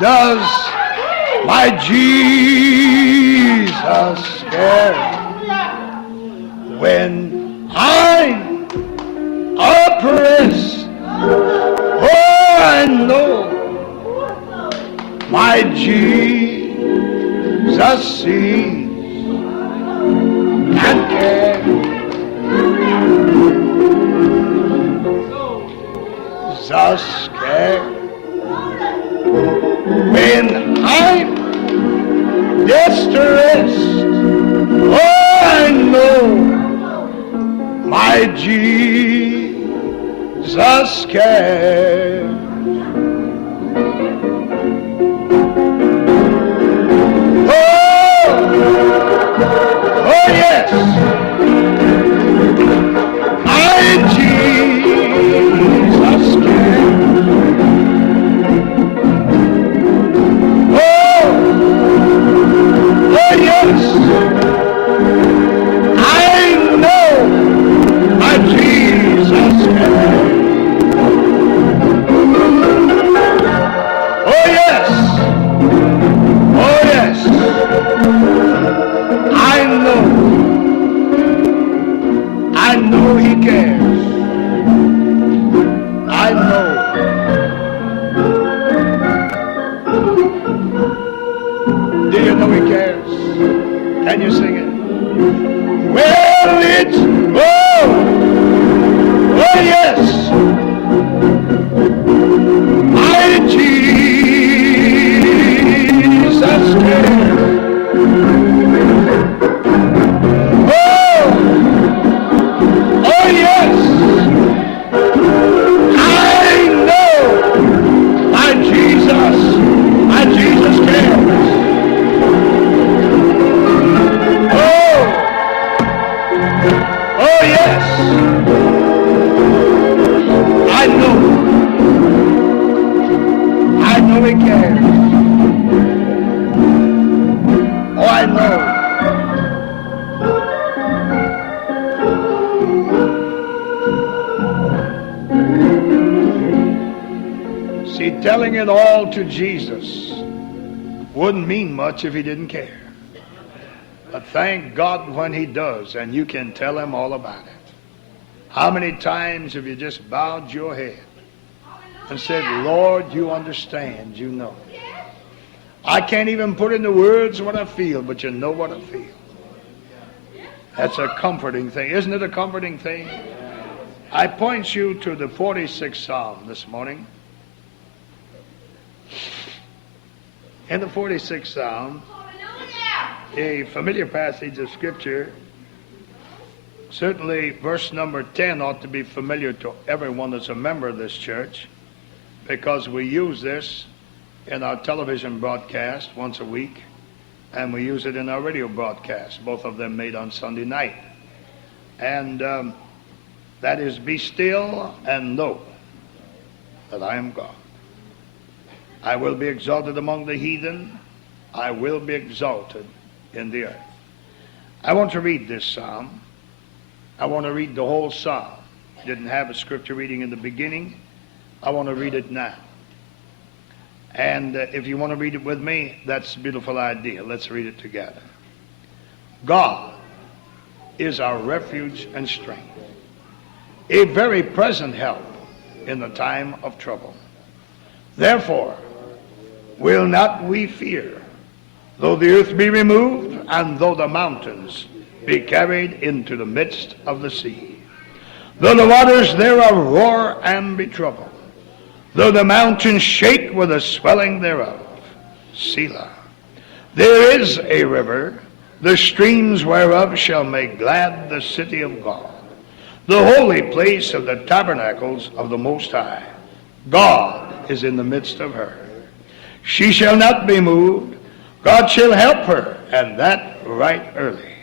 does my Jesus care? When I'm oppressed, oh, I know my Jesus sees and cares. Jesus cares. When I'm distressed, oh, I know my Jesus cares. Oh yes, my Jesus cares. Oh yes, I know my Jesus cares. Oh yes, oh yes, I know he cares. I know. Do you know he cares? Can you sing it? Well, it's oh yes, my Jesus cares. Oh yes, I know my Jesus cares. Oh yes, I know he cares. Oh, I know. See, telling it all to Jesus wouldn't mean much if he didn't care. But thank God when he does, and you can tell him all about it. How many times have you just bowed your head and said, Lord, you understand, you know. I can't even put into words what I feel, but you know what I feel. That's a comforting thing. Isn't it a comforting thing? I point you to the 46th Psalm this morning. In the 46th Psalm, a familiar passage of Scripture, certainly verse number 10 ought to be familiar to everyone that's a member of this church, because we use this in our television broadcast once a week, and we use it in our radio broadcast, both of them made on Sunday night. And that is, be still and know that I am God. I will be exalted among the heathen. I will be exalted in the earth. I want to read this psalm. I want to read the whole psalm. Didn't have a scripture reading in the beginning. I want to read it now. And if you want to read it with me, that's a beautiful idea. Let's read it together. God is our refuge and strength, a very present help in the time of trouble. Therefore, will not we fear, though the earth be removed, and though the mountains be carried into the midst of the sea, though the waters thereof roar and be troubled, though the mountains shake with the swelling thereof. Selah. There is a river, the streams whereof shall make glad the city of God, the holy place of the tabernacles of the Most High. God is in the midst of her. She shall not be moved. God shall help her, and that right early.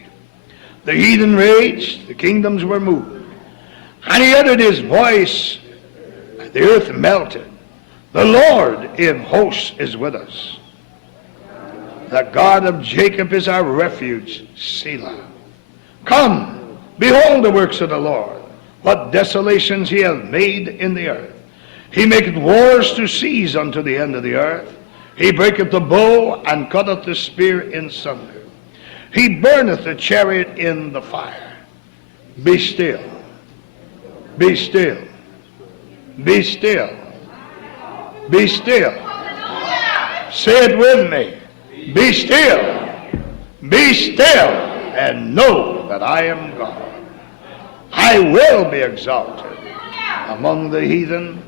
The heathen raged, the kingdoms were moved. And he uttered his voice, and the earth melted. The Lord of hosts is with us. The God of Jacob is our refuge. Selah. Come, behold the works of the Lord, what desolations he hath made in the earth. He maketh wars to cease unto the end of the earth. He breaketh the bow and cutteth the spear in sunder. He burneth the chariot in the fire. Be still. Be still. Be still. Be still. Say it with me. Be still. Be still and know that I am God. I will be exalted among the heathen.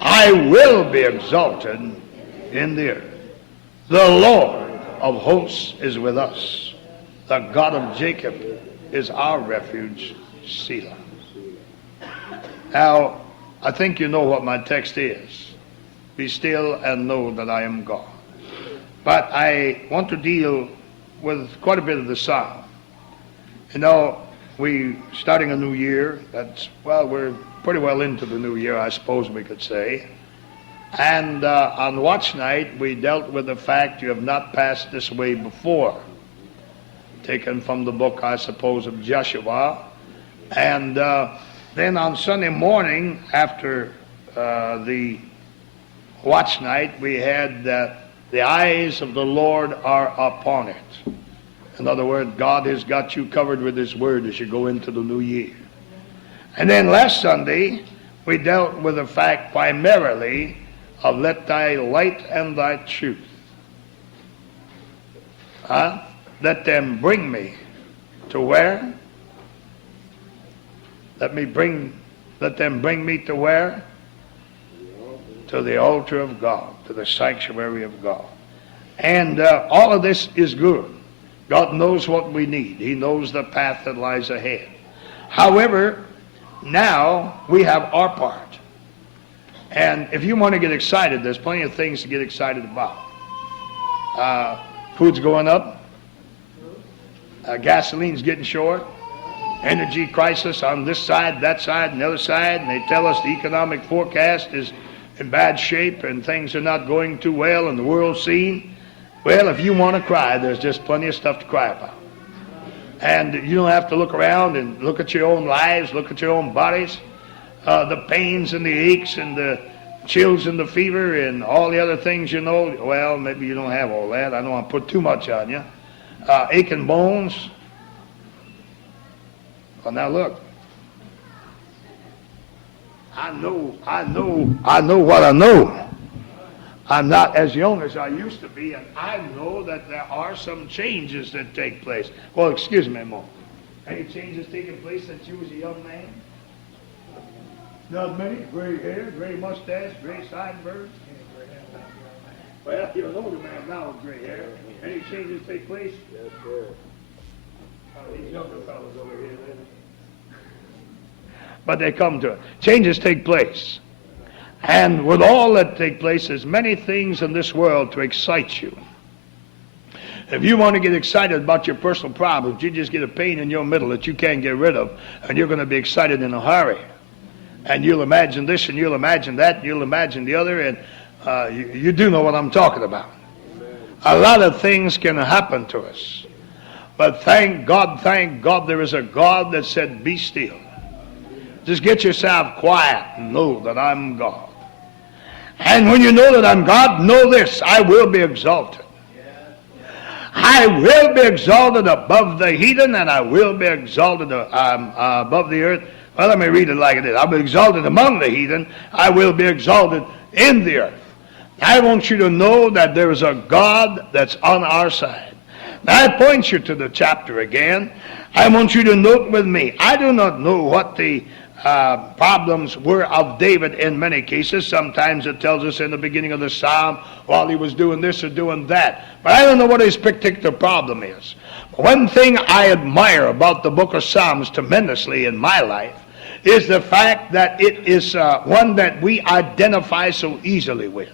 I will be exalted in the earth. The Lord of hosts is with us. The God of Jacob is our refuge. Selah. Now, I think you know what my text is. Be still and know that I am God. But I want to deal with quite a bit of the psalm. You know, we starting a new year. We're pretty well into the new year, I suppose we could say. And on watch night, we dealt with the fact you have not passed this way before. Taken from the book, I suppose, of Joshua. And then on Sunday morning, after the watch night, we had the eyes of the Lord are upon it. In other words, God has got you covered with His Word as you go into the new year. And then last Sunday, we dealt with the fact primarily of let thy light and thy truth. Let them bring me to where? Let them bring me to where? To the altar of God, to the sanctuary of God. And all of this is good. God knows what we need. He knows the path that lies ahead. However, now we have our part. And if you want to get excited, there's plenty of things to get excited about. Food's going up. Gasoline's getting short. Energy crisis on this side, that side, and the other side. And they tell us the economic forecast is in bad shape and things are not going too well in the world scene. Well, if you want to cry, there's just plenty of stuff to cry about. And you don't have to look around and look at your own lives, look at your own bodies. The pains and the aches and the chills and the fever and all the other things, you know. Well, maybe you don't have all that. I don't want to put too much on you. Aching bones. Well, now look. I know what I know. I'm not as young as I used to be, and I know that there are some changes that take place. Well, excuse me a moment. Any changes taking place since you was a young man? Not many. Gray hair, gray mustache, gray sideburns. Well, you're an older man now with gray hair. Any changes take place? Yes, sir. These younger fellows over here, but they come to it. Changes take place. And with all that take place, there's many things in this world to excite you. If you want to get excited about your personal problems, you just get a pain in your middle that you can't get rid of, and you're going to be excited in a hurry. And you'll imagine this, and you'll imagine that, and you'll imagine the other, and you do know what I'm talking about. A lot of things can happen to us. But thank God, there is a God that said, be still. Just get yourself quiet and know that I'm God. And when you know that I'm God, know this, I will be exalted. I will be exalted above the heathen, and I will be exalted above the earth. Well, let me read it like it is. I'll be exalted among the heathen. I will be exalted in the earth. I want you to know that there is a God that's on our side. Now, I point you to the chapter again. I want you to note with me. I do not know what the problems were of David in many cases. Sometimes it tells us in the beginning of the psalm while he was doing this or doing that. But I don't know what his particular problem is. One thing I admire about the book of Psalms tremendously in my life is the fact that it is one that we identify so easily with.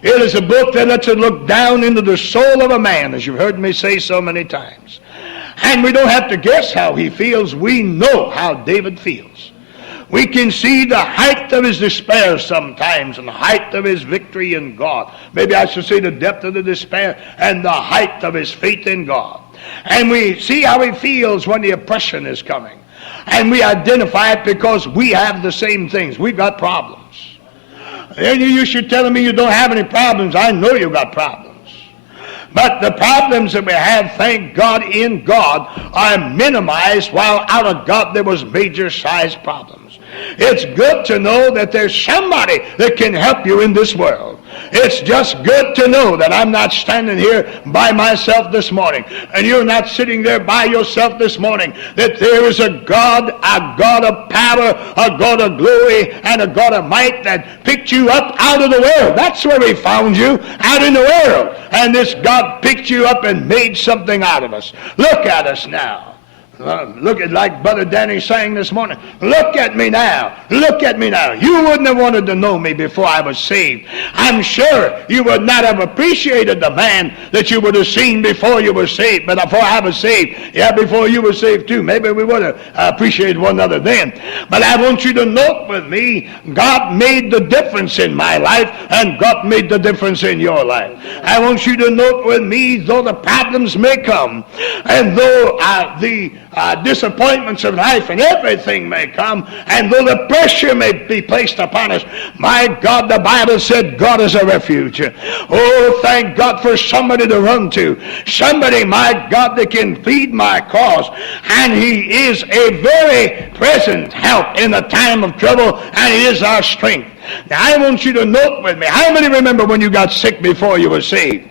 It is a book that lets us look down into the soul of a man, as you've heard me say so many times. And we don't have to guess how he feels. We know how David feels. We can see the height of his despair sometimes and the height of his victory in God. Maybe I should say the depth of the despair and the height of his faith in God. And we see how he feels when the oppression is coming. And we identify it because we have the same things. We've got problems. And you should telling me you don't have any problems. I know you got problems. But the problems that we have, thank God, in God are minimized, while out of God there was major-sized problems. It's good to know that there's somebody that can help you in this world. It's just good to know that I'm not standing here by myself this morning, and you're not sitting there by yourself this morning, that there is a God of power, a God of glory, and a God of might that picked you up out of the world. That's where he found you, out in the world. And this God picked you up and made something out of us. Look at us now. Look at, like Brother Danny sang this morning, look at me now. Look at me now. You wouldn't have wanted to know me before I was saved. I'm sure you would not have appreciated the man that you would have seen before you were saved. But before I was saved, yeah, before you were saved too. Maybe we would have appreciated one another then. But I want you to note with me, God made the difference in my life, and God made the difference in your life. I want you to note with me, though the problems may come, and though the disappointments of life and everything may come, and though the pressure may be placed upon us, my God, the Bible said God is a refuge. Oh, thank God for somebody to run to, somebody, my God, that can plead my cause, and he is a very present help in the time of trouble, and he is our strength. Now I want you to note with me, how many remember when you got sick before you were saved?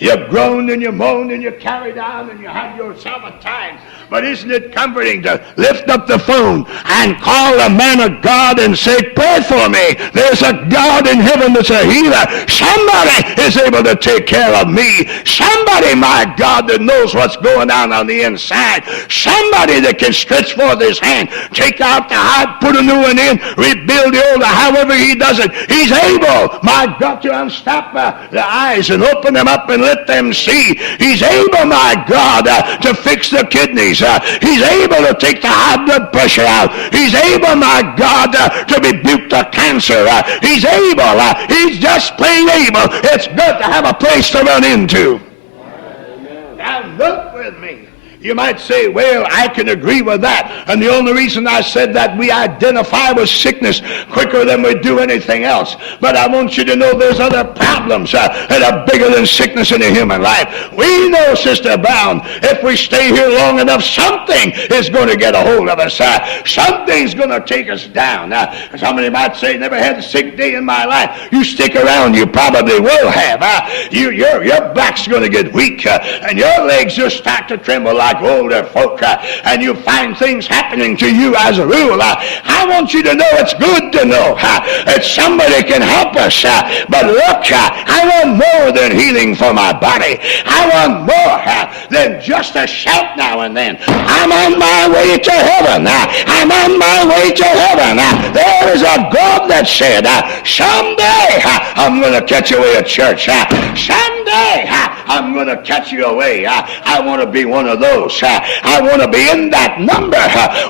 You groaned and you moaned and you carried on and you had yourself a time. But isn't it comforting to lift up the phone and call a man of God and say, pray for me. There's a God in heaven that's a healer. Somebody is able to take care of me. Somebody, my God, that knows what's going on the inside. Somebody that can stretch forth his hand, take out the heart, put a new one in, rebuild the old, however he does it. He's able, my God, to unstop the eyes and open them up and let them see. He's able, my God, to fix the kidneys. He's able to take the high blood pressure out. He's able, my God, to rebuke the cancer. He's able. He's just plain able. It's good to have a place to run into. Now look with me. You might say, well, I can agree with that. And the only reason I said that, we identify with sickness quicker than we do anything else. But I want you to know there's other problems that are bigger than sickness in the human life. We know, Sister Brown, if we stay here long enough, something is going to get a hold of us. Something's going to take us down. Somebody might say, never had a sick day in my life. You stick around, you probably will have. Your back's going to get weak, and your legs just start to tremble like older folk, and you find things happening to you as a rule. I want you to know, it's good to know that somebody can help us. But look, I want more than healing for my body. I want more than just a shout now and then. I'm on my way to heaven. I'm on my way to heaven. There is a God that said, someday I'm going to catch you away at church. Someday I'm going to catch you away. I want to be one of those. I want to be in that number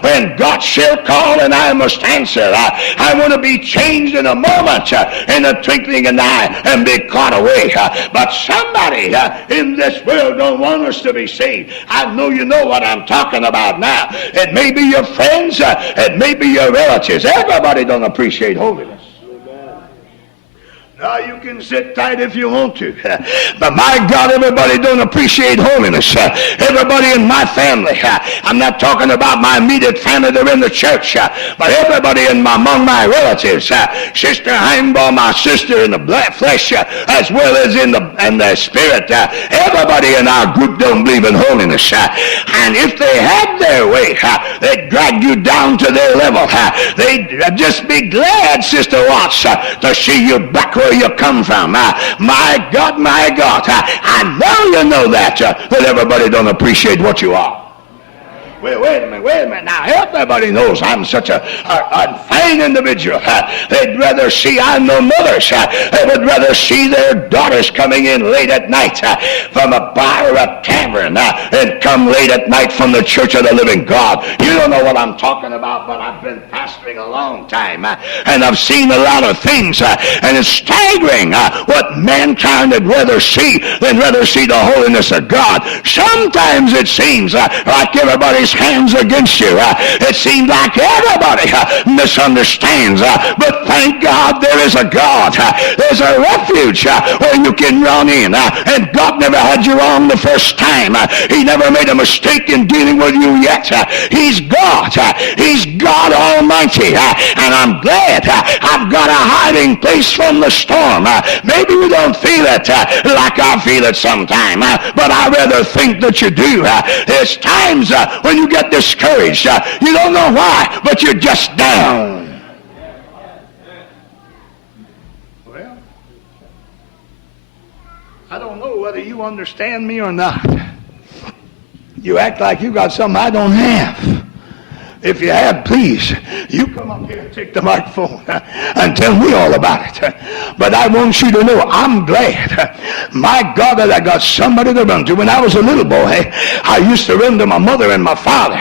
when God shall call and I must answer. I want to be changed in a moment, in a twinkling of an eye, and be caught away. But somebody in this world don't want us to be saved. I know you know what I'm talking about now. It may be your friends, it may be your relatives. Everybody don't appreciate holiness. Now you can sit tight if you want to. But my God, everybody don't appreciate holiness. Everybody in my family. I'm not talking about my immediate family that are in the church. But everybody among my relatives. Sister Heimbaugh, my sister in the flesh, as well as in the spirit. Everybody in our group don't believe in holiness. And if they had their way, they'd drag you down to their level. They'd just be glad, Sister Watts, to see you back where you come from. My God, I know you know that everybody don't appreciate what you are. Wait a minute. Now, everybody knows I'm such a fine individual. They'd rather see, I know mothers, they would rather see their daughters coming in late at night from a bar or a tavern and come late at night from the Church of the Living God. You don't know what I'm talking about, but I've been pastoring a long time, and I've seen a lot of things, and it's staggering what mankind would rather see than rather see the holiness of God. Sometimes it seems like everybody's hands against you. It seems like everybody misunderstands. But thank God there is a God. There's a refuge where you can run in. And God never had you wrong the first time. He never made a mistake in dealing with you yet. He's God. He's God Almighty. And I'm glad I've got a hiding place from the storm. Maybe you don't feel it like I feel it sometime, but I rather think that you do. There's times when you get discouraged. You don't know why, but you're just down. Well, I don't know whether you understand me or not. You act like you got something I don't have. If you have, please, you come up here and take the microphone and tell me all about it. But I want you to know I'm glad, my God, that I got somebody to run to. When I was a little boy, I used to run to my mother and my father.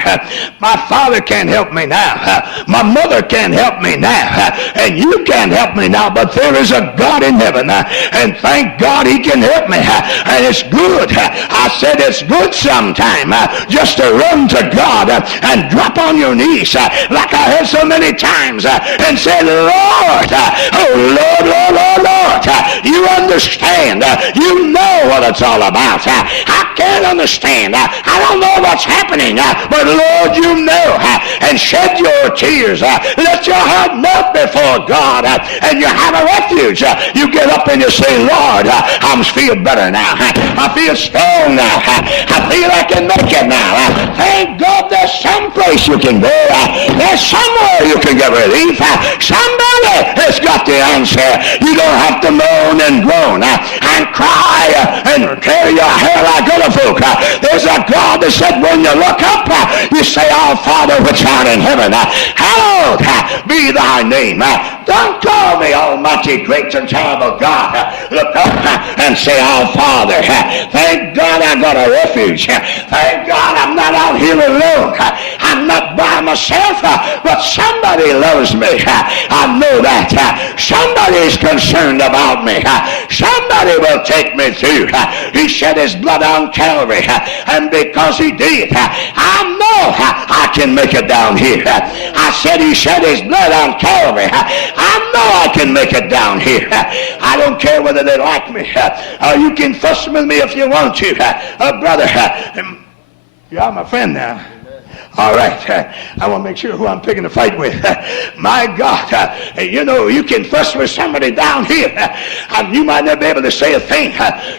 My father can't help me now. My mother can't help me now. And you can't help me now. But there is a God in heaven. And thank God he can help me. And it's good. I said it's good sometime just to run to God and drop on your knees like I have so many times and said, Lord, oh Lord, Lord, Lord, Lord, you understand. You know what it's all about. I can't understand. I don't know what's happening, but Lord, you know. And shed your tears. Let your heart melt before God, and you have a refuge. You get up and you say, Lord, I feel better now. I feel strong now. I feel I can make it now. Thank God there's some place you can go. There's somewhere you can get relief. Somebody has got the answer. You don't have to moan and groan and cry and tear your hair like other folk. There's a God that said when you look up, you say, Our Father which art in heaven, hallowed be thy name. Don't call me Almighty, great and terrible God. Look up and say, Our Father. Thank God I got a refuge. Thank God I'm not out here alone. I'm not by myself, but somebody loves me. I know that. Somebody's concerned about me. Somebody will take me through. He shed his blood on Calvary, and because he did, I know I can make it down here. I said he shed his blood on Calvary. I know I can make it down here. I don't care whether they like me. You can fuss with me if you want to. Brother, you're my friend now. All right, I want to make sure who I'm picking a fight with. My God, you know, you can fuss with somebody down here, and you might not be able to say a thing.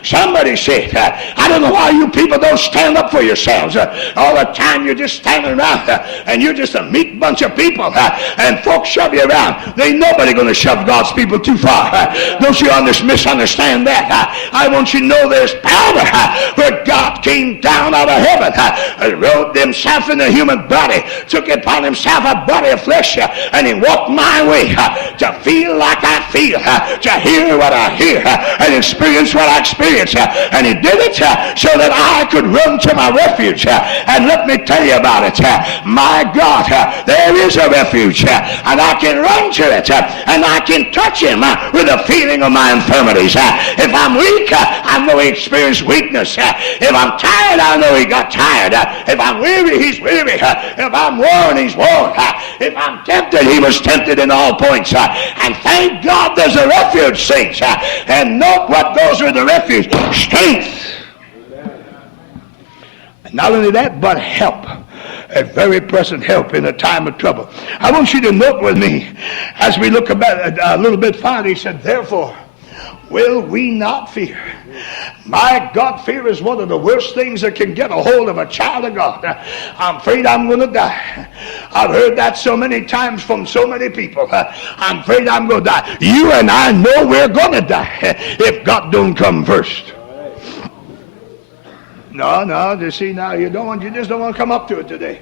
Somebody said, I don't know why you people don't stand up for yourselves. All the time you're just standing around, and you're just a meek bunch of people, and folks shove you around. There ain't nobody going to shove God's people too far. Don't you misunderstand that? I want you to know there's power where God came down out of heaven and robed himself in the human body, took upon himself a body of flesh, and he walked my way to feel like I feel, to hear what I hear, and experience what I experience. And he did it so that I could run to my refuge. And let me tell you about it. My God, there is a refuge, and I can run to it, and I can touch him with the feeling of my infirmities. If I'm weak, I know he experienced weakness. If I'm tired, I know he got tired. If I'm weary, he's weary. If I'm worn, he's worn. If I'm tempted, he was tempted in all points. And thank God there's a refuge, saints. And note what goes with the refuge: strength. And not only that, but help. A very present help in a time of trouble. I want you to note with me, as we look about a little bit farther, he said, therefore, will we not fear? My God, fear is one of the worst things that can get a hold of a child of God. I'm afraid I'm going to die. I've heard that so many times from so many people. I'm afraid I'm going to die. You and I know we're going to die if God don't come first. No, you see now, you just don't want to come up to it today.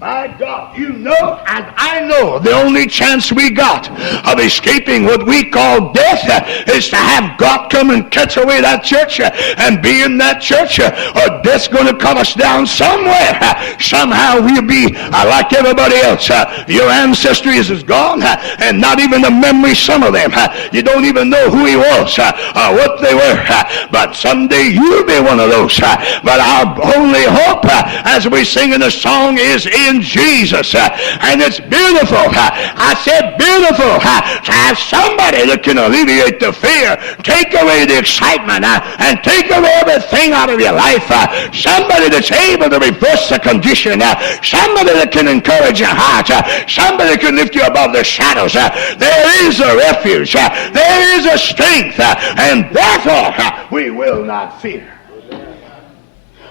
My God, you know and I know the only chance we got of escaping what we call death is to have God come and catch away that church and be in that church, or death's going to cut us down somewhere. Somehow we'll be like everybody else. Your ancestry is gone, and not even the memory, some of them. You don't even know who he was or what they were. But someday you'll be one of those. But our only hope, as we sing in the song, is in Jesus. And it's beautiful. I said beautiful to have somebody that can alleviate the fear, take away the excitement, and take away everything out of your life. Somebody that's able to reverse the condition. Somebody that can encourage your heart. Somebody that can lift you above the shadows. There is a refuge. There is a strength. And therefore we will not fear.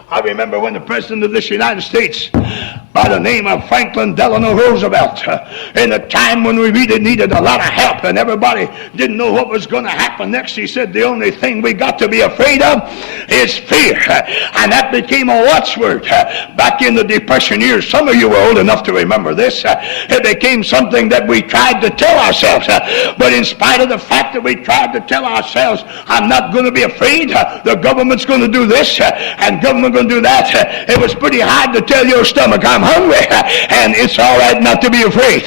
I remember when the President of this United States, by the name of Franklin Delano Roosevelt, in a time when we really needed a lot of help and everybody didn't know what was going to happen next, he said the only thing we got to be afraid of is fear. And that became a watchword back in the Depression years. Some of you were old enough to remember this. It became something that we tried to tell ourselves. But in spite of the fact that we tried to tell ourselves, I'm not going to be afraid, the government's going to do this and government going to do that, it was pretty hard to tell your stomach, I'm hungry, and it's all right not to be afraid.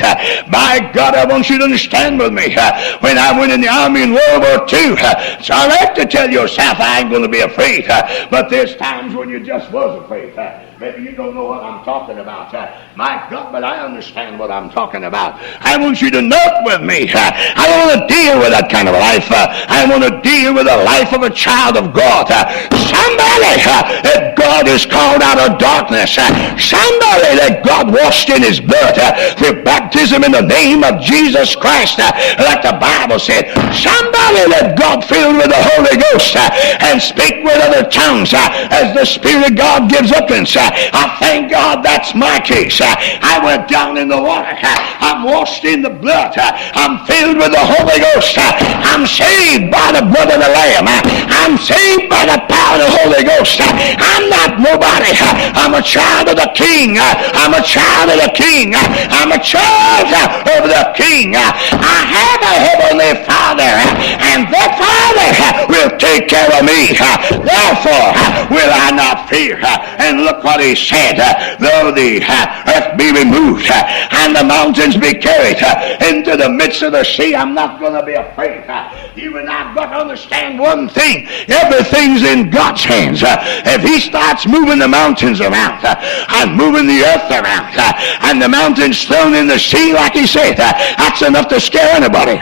By God, I want you to understand with me. When I went in the army in World War II, it's all right to tell yourself I ain't going to be afraid, but there's times when you just was afraid. Maybe you don't know what I'm talking about. My God, but I understand what I'm talking about. I want you to note with me. I don't want to deal with that kind of life. I want to deal with the life of a child of God. Somebody that God has called out of darkness. Somebody that God washed in his blood through baptism in the name of Jesus Christ, like the Bible said. Somebody that God filled with the Holy Ghost and speak with other tongues as the Spirit of God gives utterance. I thank God that's my case. I went down in the water. I'm washed in the blood. I'm filled with the Holy Ghost. I'm saved by the blood of the Lamb. I'm saved by the power of the Holy Ghost. I'm not nobody. I'm a child of the King. I'm a child of the King. I'm a child of the King. I have a heavenly Father, and that Father will take care of me. Therefore will I not fear. And look what he said, though the earth be removed and the mountains be carried into the midst of the sea, I'm not going to be afraid. You and I've got to understand one thing. Everything's in God's hands. If he starts moving the mountains around and moving the earth around and the mountains thrown in the sea, like he said, that's enough to scare anybody.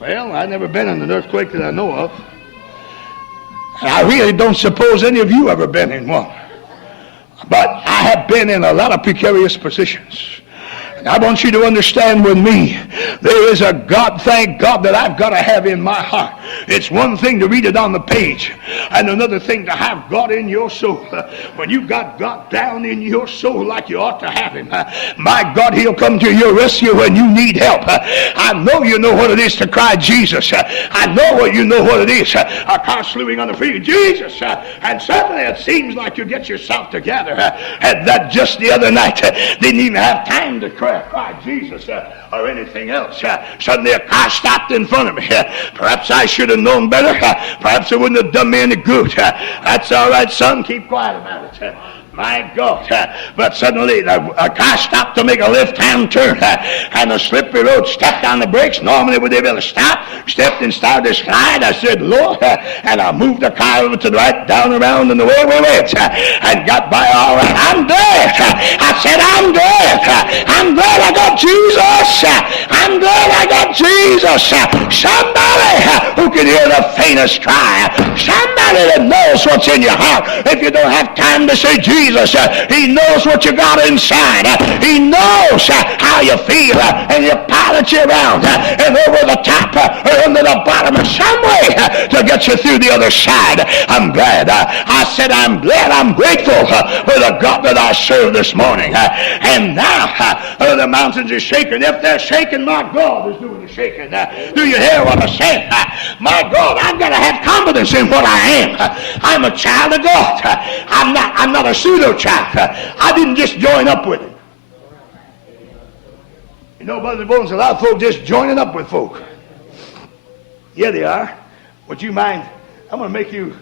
Well, I've never been in an earthquake that I know of. I really don't suppose any of you ever been in one. But I have been in a lot of precarious positions. And I want you to understand with me, there is a God, thank God, that I've got to have in my heart. It's one thing to read it on the page, and another thing to have God in your soul. When you got God down in your soul like you ought to have him, my God, he'll come to your rescue when you need help. I know you know what it is to cry Jesus. I know you know what it is. A car slewing on the freeway, Jesus. And suddenly it seems like you get yourself together. And that just the other night, didn't even have time to cry Jesus or anything else. Suddenly a car stopped in front of me. Perhaps I should have known better. Perhaps it wouldn't have done me any good. That's all right, son. Keep quiet about it. My God. But suddenly a car stopped to make a left-hand turn, and a slippery road, stepped on the brakes. Normally would they be able to stop? Stepped and started to slide. I said, Lord, and I moved the car over to the right, down around, and away we went, and got by all right. I'm glad. I said, I'm glad. I'm glad I got Jesus. I'm glad I got Jesus. Somebody who can hear the faintest cry. Somebody that knows what's in your heart. If you don't have time to say Jesus, he knows what you got inside. He knows how you feel, and he'll pilot you around and over the top or under the bottom or some way to get you through the other side. I'm glad. I said I'm glad. I'm grateful for the God that I serve this morning. And now the mountains are shaking. If they're shaking, my My God is doing the shaking. Do you hear what I'm saying? My God, I've got to have confidence in what I am. I'm a child of God. I'm not a pseudo child. I didn't just join up with him. You know, Brother Bones, a lot of folks just joining up with folk. Yeah, they are. Would you mind? I'm going to make you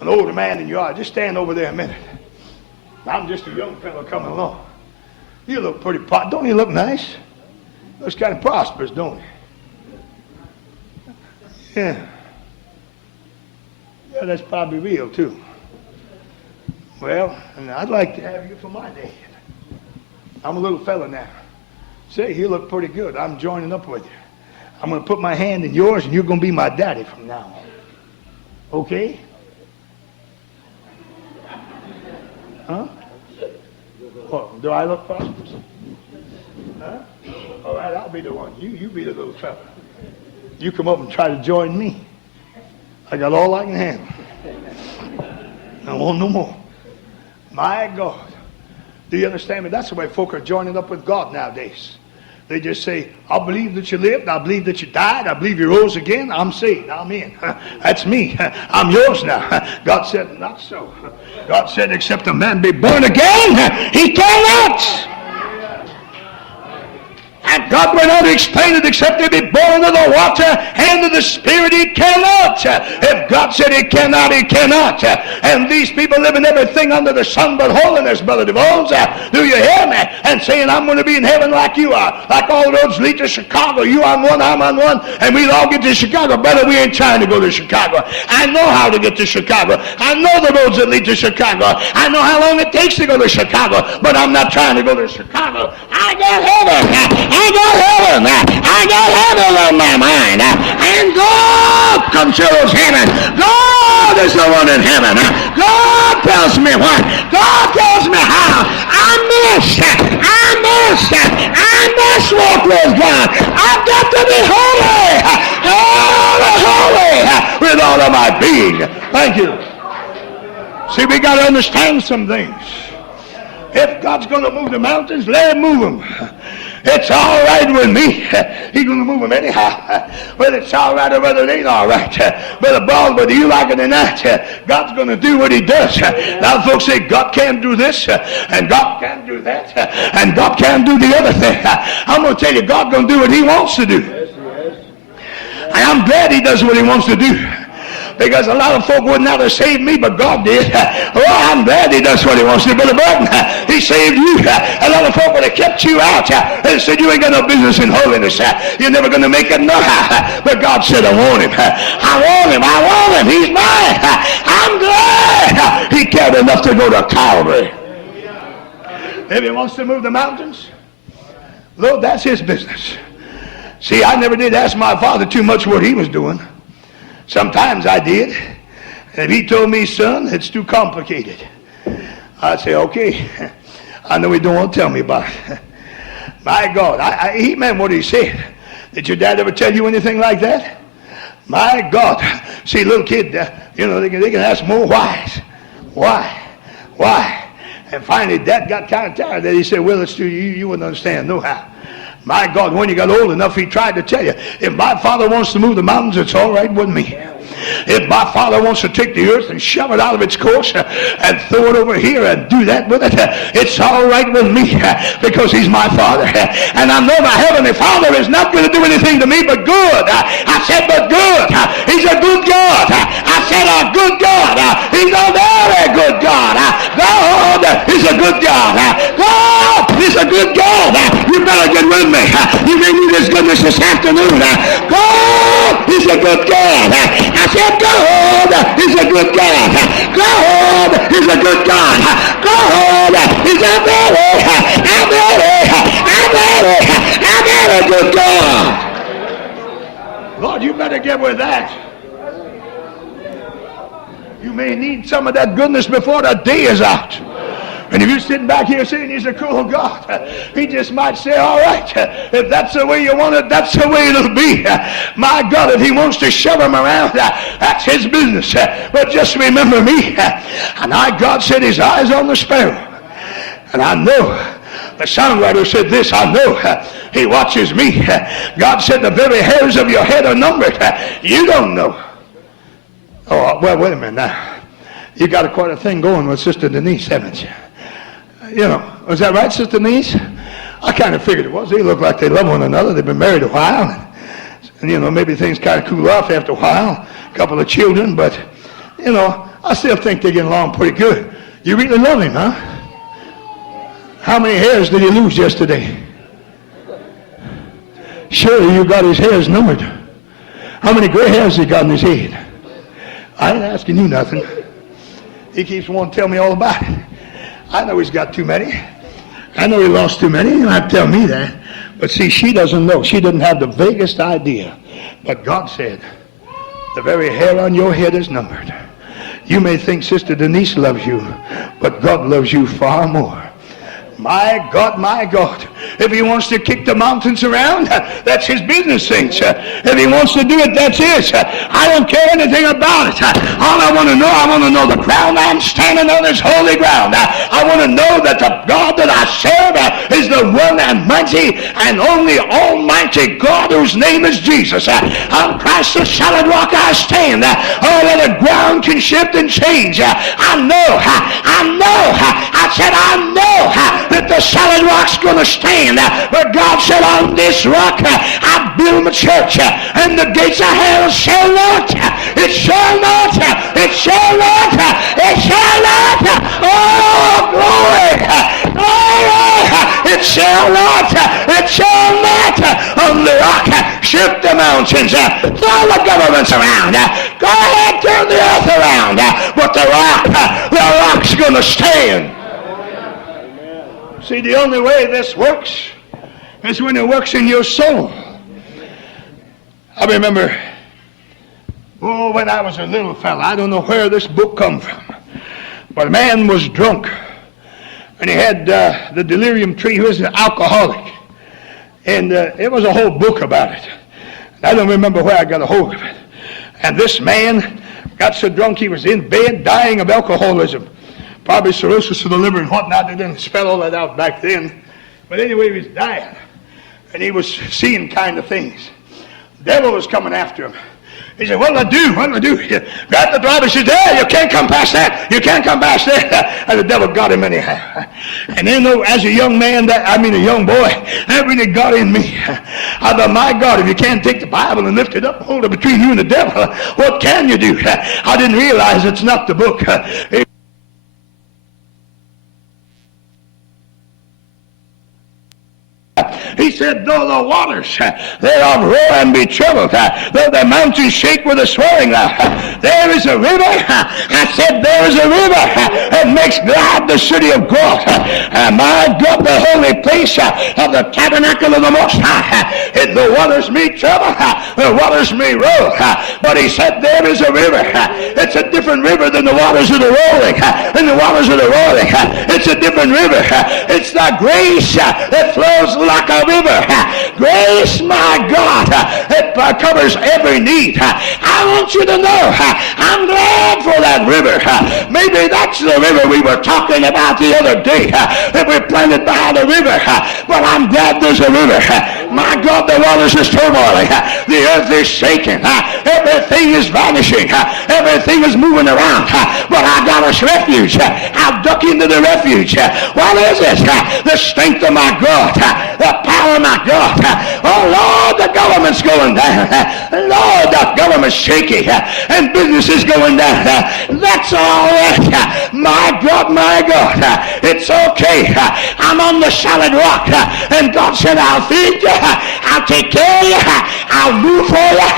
an older man than you are. Just stand over there a minute. I'm just a young fellow coming along. You look pretty, don't you look nice? Looks kind of prosperous, don't he? Yeah. Yeah, that's probably real, too. Well, I'd like to have you for my dad. I'm a little fella now. Say, you look pretty good. I'm joining up with you. I'm going to put my hand in yours, and you're going to be my daddy from now on. Okay? Huh? Oh, do I look prosperous? Huh? All right, I'll be the one. You be the little fella. You come up and try to join me. I got all I can handle. I want no more. My God. Do you understand me? That's the way folk are joining up with God nowadays. They just say, I believe that you lived. I believe that you died. I believe you rose again. I'm saved. I'm in. That's me. I'm yours now. God said, not so. God said, except a man be born again, he cannot. And God went on to explain it, except they be born of the water and of the Spirit, he cannot. If God said he cannot, he cannot. And these people living everything under the sun but holiness, Brother DeVos. Do you hear me? And saying, I'm going to be in heaven like you are. Like all roads lead to Chicago. You on one, I'm on one, and we'll all get to Chicago. Brother, we ain't trying to go to Chicago. I know how to get to Chicago. I know the roads that lead to Chicago. I know how long it takes to go to Chicago. But I'm not trying to go to Chicago. I got heaven. I got heaven. I got heaven on my mind. And God controls heaven. God is the one in heaven. God tells me what. God tells me how. I must walk with God. I've got to be holy. Holy with all of my being. Thank you. See, we got to understand some things. If God's going to move the mountains, let him move them. It's all right with me. He's going to move them anyhow. Whether it's all right or whether it ain't all right. Brother Ball, whether you like it or not, God's going to do what he does. Now folks say God can't do this, and God can't do that, and God can't do the other thing. I'm going to tell you, God's going to do what he wants to do. And I'm glad he does what he wants to do. Because a lot of folk would not have saved me, but God did. Oh, I'm glad he does what he wants to do. Brother Burton, he saved you. A lot of folk would have kept you out and said, you ain't got no business in holiness. You're never going to make it. No. But God said, I want him. I want him. He's mine. I'm glad he cared enough to go to Calvary. If he wants to move the mountains, Lord, that's his business. See, I never did ask my father too much what he was doing. Sometimes I did. And if he told me, son, it's too complicated, I'd say, okay. I know he don't want to tell me about it. My God, he meant what he said. Did your dad ever tell you anything like that? My God. See, little kid, they can ask more whys. Why? And finally, Dad got kind of tired of that. He said, well, it's too, you wouldn't understand no how. My God, when you got old enough, he tried to tell you, if my father wants to move the mountains, it's all right with me. If my father wants to take the earth and shove it out of its course and throw it over here and do that with it, it's all right with me because he's my father. And I know my heavenly Father is not going to do anything to me but good. I said, but good. He's a good God. I said, a good God. He's a very good God. God is a good God. God is a good God. You better get with me. You may need his goodness this afternoon. God is a good God. I said, God is a good God. God is a good God. God is a very good God. Lord, you better get with that. You may need some of that goodness before the day is out. And if you're sitting back here saying he's a cruel God, he just might say, all right, if that's the way you want it, that's the way it'll be. My God, if he wants to shove him around, that's his business. But just remember me. And God set his eyes on the sparrow. And I know The songwriter said this, I know he watches me. God said the very hairs of your head are numbered. You don't know. Oh, well, wait a minute now. You got quite a thing going with Sister Denise, haven't you? You know, was that right, Sister Denise? I kind of figured it was. They look like they love one another. They've been married a while. And you know, maybe things kind of cool off after a while. A couple of children, but, you know, I still think they're getting along pretty good. You really love him, huh? How many hairs did he lose yesterday? Surely you got his hairs numbered. How many gray hairs he got in his head? I ain't asking you nothing. He keeps wanting to tell me all about it. I know he's got too many. I know he lost too many. He don't have to tell me that. But see, she doesn't know. She doesn't have the vaguest idea. But God said, the very hair on your head is numbered. You may think Sister Denise loves you, but God loves you far more. My God, my God. If he wants to kick the mountains around, that's his business things. If he wants to do it, that's his. I don't care anything about it. All I want to know the ground I'm standing on is holy ground. I want to know that the God that I serve is the one and mighty and only almighty God whose name is Jesus. On Christ the solid rock I stand. All of the ground can shift and change. I know that the solid rock's going to stand. But God said, on this rock I build my church, and the gates of hell shall not, it shall not, it shall not, it shall not, oh glory, it shall not on the rock shift the mountains, throw the governments around, go ahead, turn the earth around, but the rock's going to stand. See, the only way this works is when it works in your soul. I remember, when I was a little fella, I don't know where this book come from, but a man was drunk, and he had the delirium tree. He was an alcoholic, and it was a whole book about it. I don't remember where I got a hold of it. And this man got so drunk he was in bed dying of alcoholism. Probably cirrhosis of the liver and whatnot. They didn't spell all that out back then. But anyway, he was dying. And he was seeing kind of things. The devil was coming after him. He said, what'll I do? Grab the driver. He said, you can't come past that. You can't come past that. And the devil got him anyhow. And then, as a young man, a young boy, that really got in me. I thought, my God, if you can't take the Bible and lift it up, hold it between you and the devil, what can you do? I didn't realize it's not the book. He said, though the waters thereof roar and be troubled, though the mountains shake with a swelling, there is a river. I said, there is a river that makes glad the city of God. My God, the holy place of the tabernacle of the Most High. The waters may trouble, the waters may roll, but he said, there is a river. It's a different river than the waters of the rolling. It's a different river. It's the grace that flows like a river. Grace, my God, it covers every need. I want you to know, I'm glad for that river. Maybe that's the river we were talking about the other day, that we're planted by the river. But I'm glad there's a river. My God, the waters is turmoiling. The earth is shaking. Everything is vanishing. Everything is moving around. But I got a refuge. I'll duck into the refuge. What is it? The strength of my God. The power of my God. Oh Lord, the government's going down. Lord, the government's shaky. And business is going down. That's all right. My God, my God. It's okay. I'm on the solid rock. And God said, I'll feed you. I'll take care of you. I'll do for you.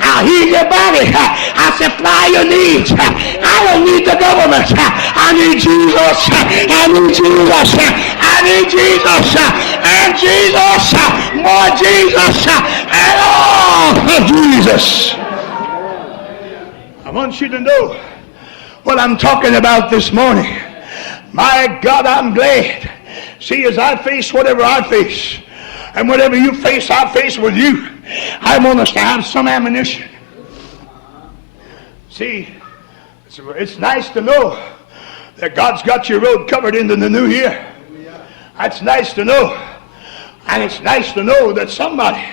I'll heal your body. I'll supply your needs. I don't need the government. I need Jesus. I need Jesus. I need Jesus. And Jesus. More Jesus. And all of Jesus. I want you to know what I'm talking about this morning. My God, I'm glad. See, as I face whatever I face, and whatever you face, I face with you. I want us to have some ammunition. See, it's nice to know that God's got your road covered into the new year. That's nice to know. And it's nice to know that somebody,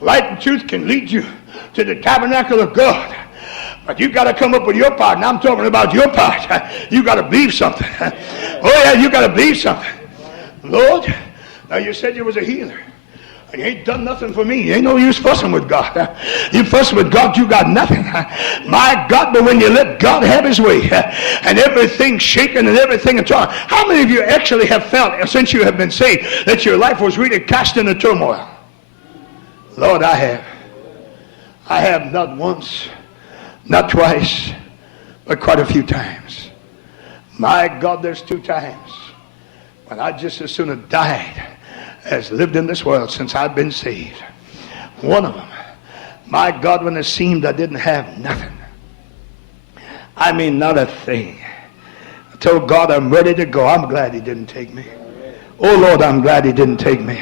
light and truth, can lead you to the tabernacle of God. But you got to come up with your part. And I'm talking about your part. You got to believe something. Oh yeah, you got to believe something. Lord, now you said you was a healer. You ain't done nothing for me. You ain't no use fussing with God. You fussing with God, you got nothing. My God, but when you let God have his way, and everything's shaking and everything in turmoil. How many of you actually have felt, since you have been saved, that your life was really cast into turmoil? Lord, I have. I have not once, not twice, but quite a few times. My God, there's 2 times when I just as soon have died as lived in this world since I've been saved. One of them, my God, when it seemed I didn't have nothing. I mean, not a thing. I told God I'm ready to go. I'm glad he didn't take me. Oh Lord, I'm glad he didn't take me.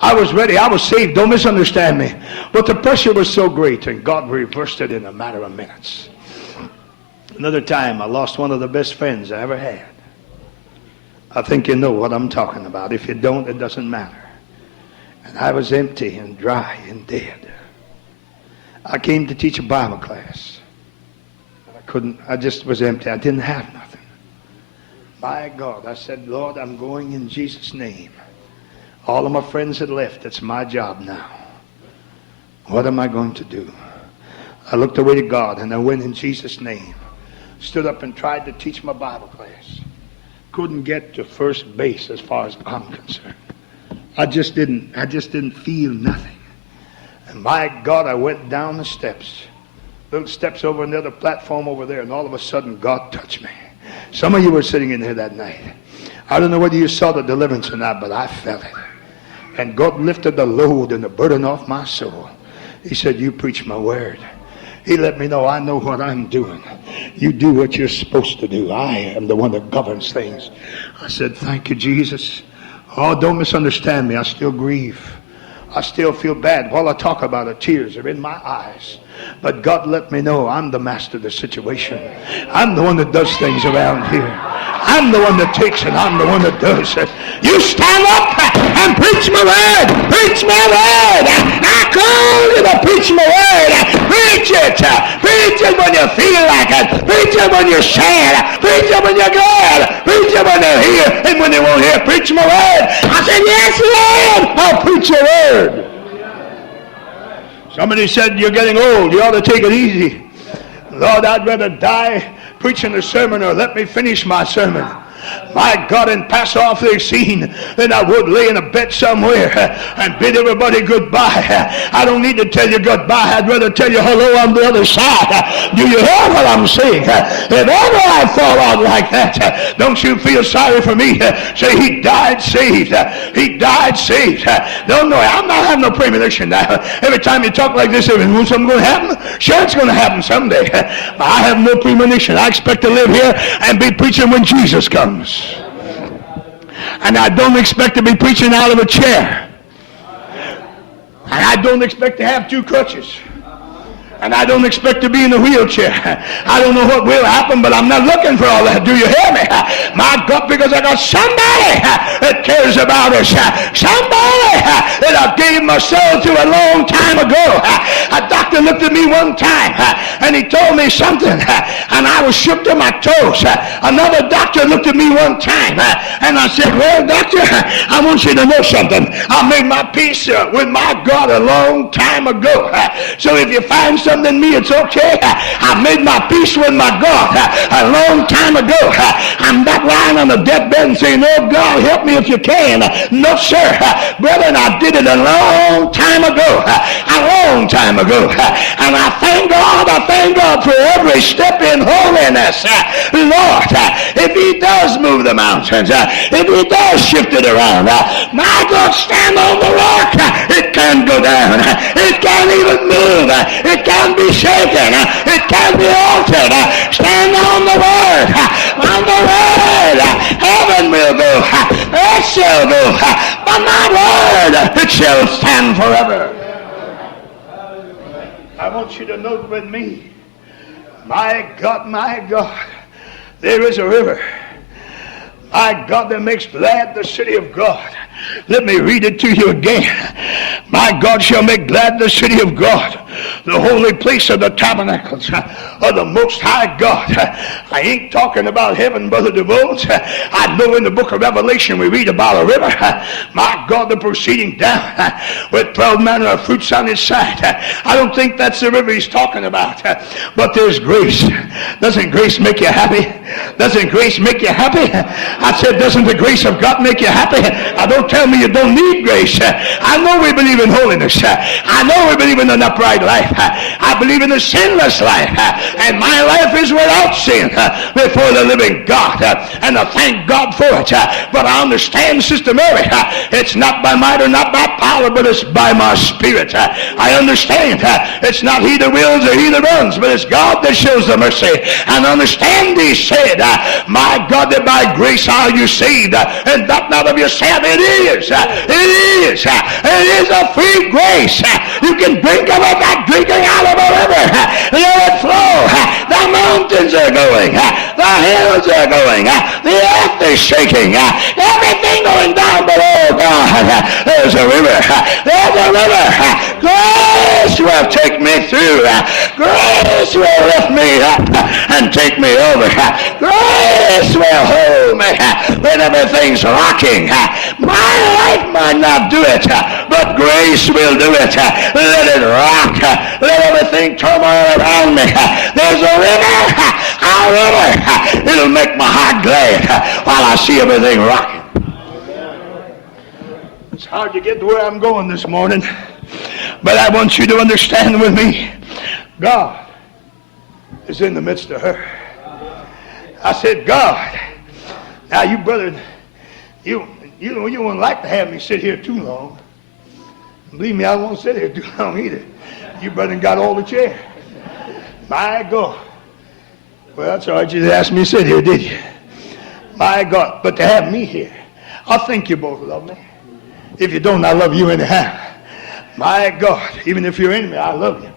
I was ready. I was saved. Don't misunderstand me. But the pressure was so great, and God reversed it in a matter of minutes. Another time, I lost one of the best friends I ever had. I think you know what I'm talking about. If you don't, it doesn't matter. And I was empty and dry and dead. I came to teach a Bible class. I just was empty. I didn't have nothing. My God, I said, Lord, I'm going in Jesus' name. All of my friends had left. It's my job now. What am I going to do? I looked away to God and I went in Jesus' name. Stood up and tried to teach my Bible class. Couldn't get to first base as far as I'm concerned. I just didn't feel nothing. And my God, I went down the steps. Little steps over another platform over there, and all of a sudden God touched me. Some of you were sitting in here that night. I don't know whether you saw the deliverance or not, but I felt it. And God lifted the load and the burden off my soul. He said, you preach my word. He let me know I know what I'm doing. You do what you're supposed to do. I am the one that governs things. I said, thank you, Jesus. Oh, don't misunderstand me. I still grieve. I still feel bad. While I talk about it, tears are in my eyes. But God let me know I'm the master of the situation. I'm the one that does things around here. I'm the one that takes it. I'm the one that does it. You stand up and preach my word. Preach my word. I call you to preach my word. Preach it. Preach it when you feel like it. Preach it when you're sad. Preach it when you're glad. Preach it when they're here and when they won't hear. Preach my word. I said, yes, Lord. I'll preach your word. Somebody said, you're getting old. You ought to take it easy. Lord, I'd rather die preaching a sermon or let me finish my sermon. My God, and pass off the scene than I would lay in a bed somewhere and bid everybody goodbye. I don't need to tell you goodbye. I'd rather tell you hello on the other side. Do you hear what I'm saying? If ever I fall out like that, don't you feel sorry for me? Say, he died saved. He died saved. Don't know. I'm not having no premonition now. Every time you talk like this, something's going to happen. Sure, it's going to happen someday. But I have no premonition. I expect to live here and be preaching when Jesus comes. And I don't expect to be preaching out of a chair. And I don't expect to have 2 crutches. And I don't expect to be in a wheelchair. I don't know what will happen, but I'm not looking for all that. Do you hear me? My God, because I got somebody that cares about us. Somebody that I gave my soul to a long time ago. A doctor looked at me one time and he told me something and I was shook to my toes. Another doctor looked at me one time and I said, well, doctor, I want you to know something. I made my peace with my God a long time ago. So if you find something in me, it's okay. I made my peace with my God a long time ago. I'm not lying on the deathbed and saying, oh God, help me if you can. No, sir. Brethren, I did it a long time ago. A long time ago. And I thank God for every step in holiness. Lord, if he does move the mountains, if he does shift it around, my God, stand on the rock. It can go down. It can't even move. It can be shaken. It can be altered. Stand on the word. On the word. Heaven will go. Earth shall go. But my word, it shall stand forever. I want you to note with me, my God, there is a river. My God, that makes glad the city of God. Let me read it to you again. My God shall make glad the city of God, the holy place of the tabernacles of the Most High God. I ain't talking about heaven, Brother DeVoe. I know in the book of Revelation we read about a river. My God, the proceeding down with 12 manner of fruits on its side. I don't think that's the river he's talking about. But there's grace. Doesn't grace make you happy? Doesn't grace make you happy? I said, doesn't the grace of God make you happy? I don't tell me you don't need grace. I know we believe in holiness. I know we believe in an upright life. I believe in a sinless life. And my life is without sin before the living God. And I thank God for it. But I understand, Sister Mary, it's not by might or not by power, but it's by my spirit. I understand it's not he that wills or he that runs, but it's God that shows the mercy. And understand, he said, my God, that by grace are you saved, and that not of yourself. It is a free grace. You can drink of it like drinking out of a river. Let it flow. The mountains are going. The hills are going. The earth is shaking. Everything going down below. God, there's a river. There's a river. Grace will take me through. Grace will lift me up and take me over. Grace will hold me when everything's rocking. My life might not do it, but grace will do it. Let it rock. Let everything turmoil around me. There's a river. It'll make my heart glad while I see everything rocking. It's hard to get to where I'm going this morning, but I want you to understand with me, God is in the midst of her. I said, God. Now, you brother, you wouldn't like to have me sit here too long. Believe me, I won't sit here too long either. You brother got all the chair. My God. Well, that's all right. You asked me to sit here, did you? My God. But to have me here, I think you both love me. If you don't, I love you anyhow. My God. Even if you're enemy, I love you.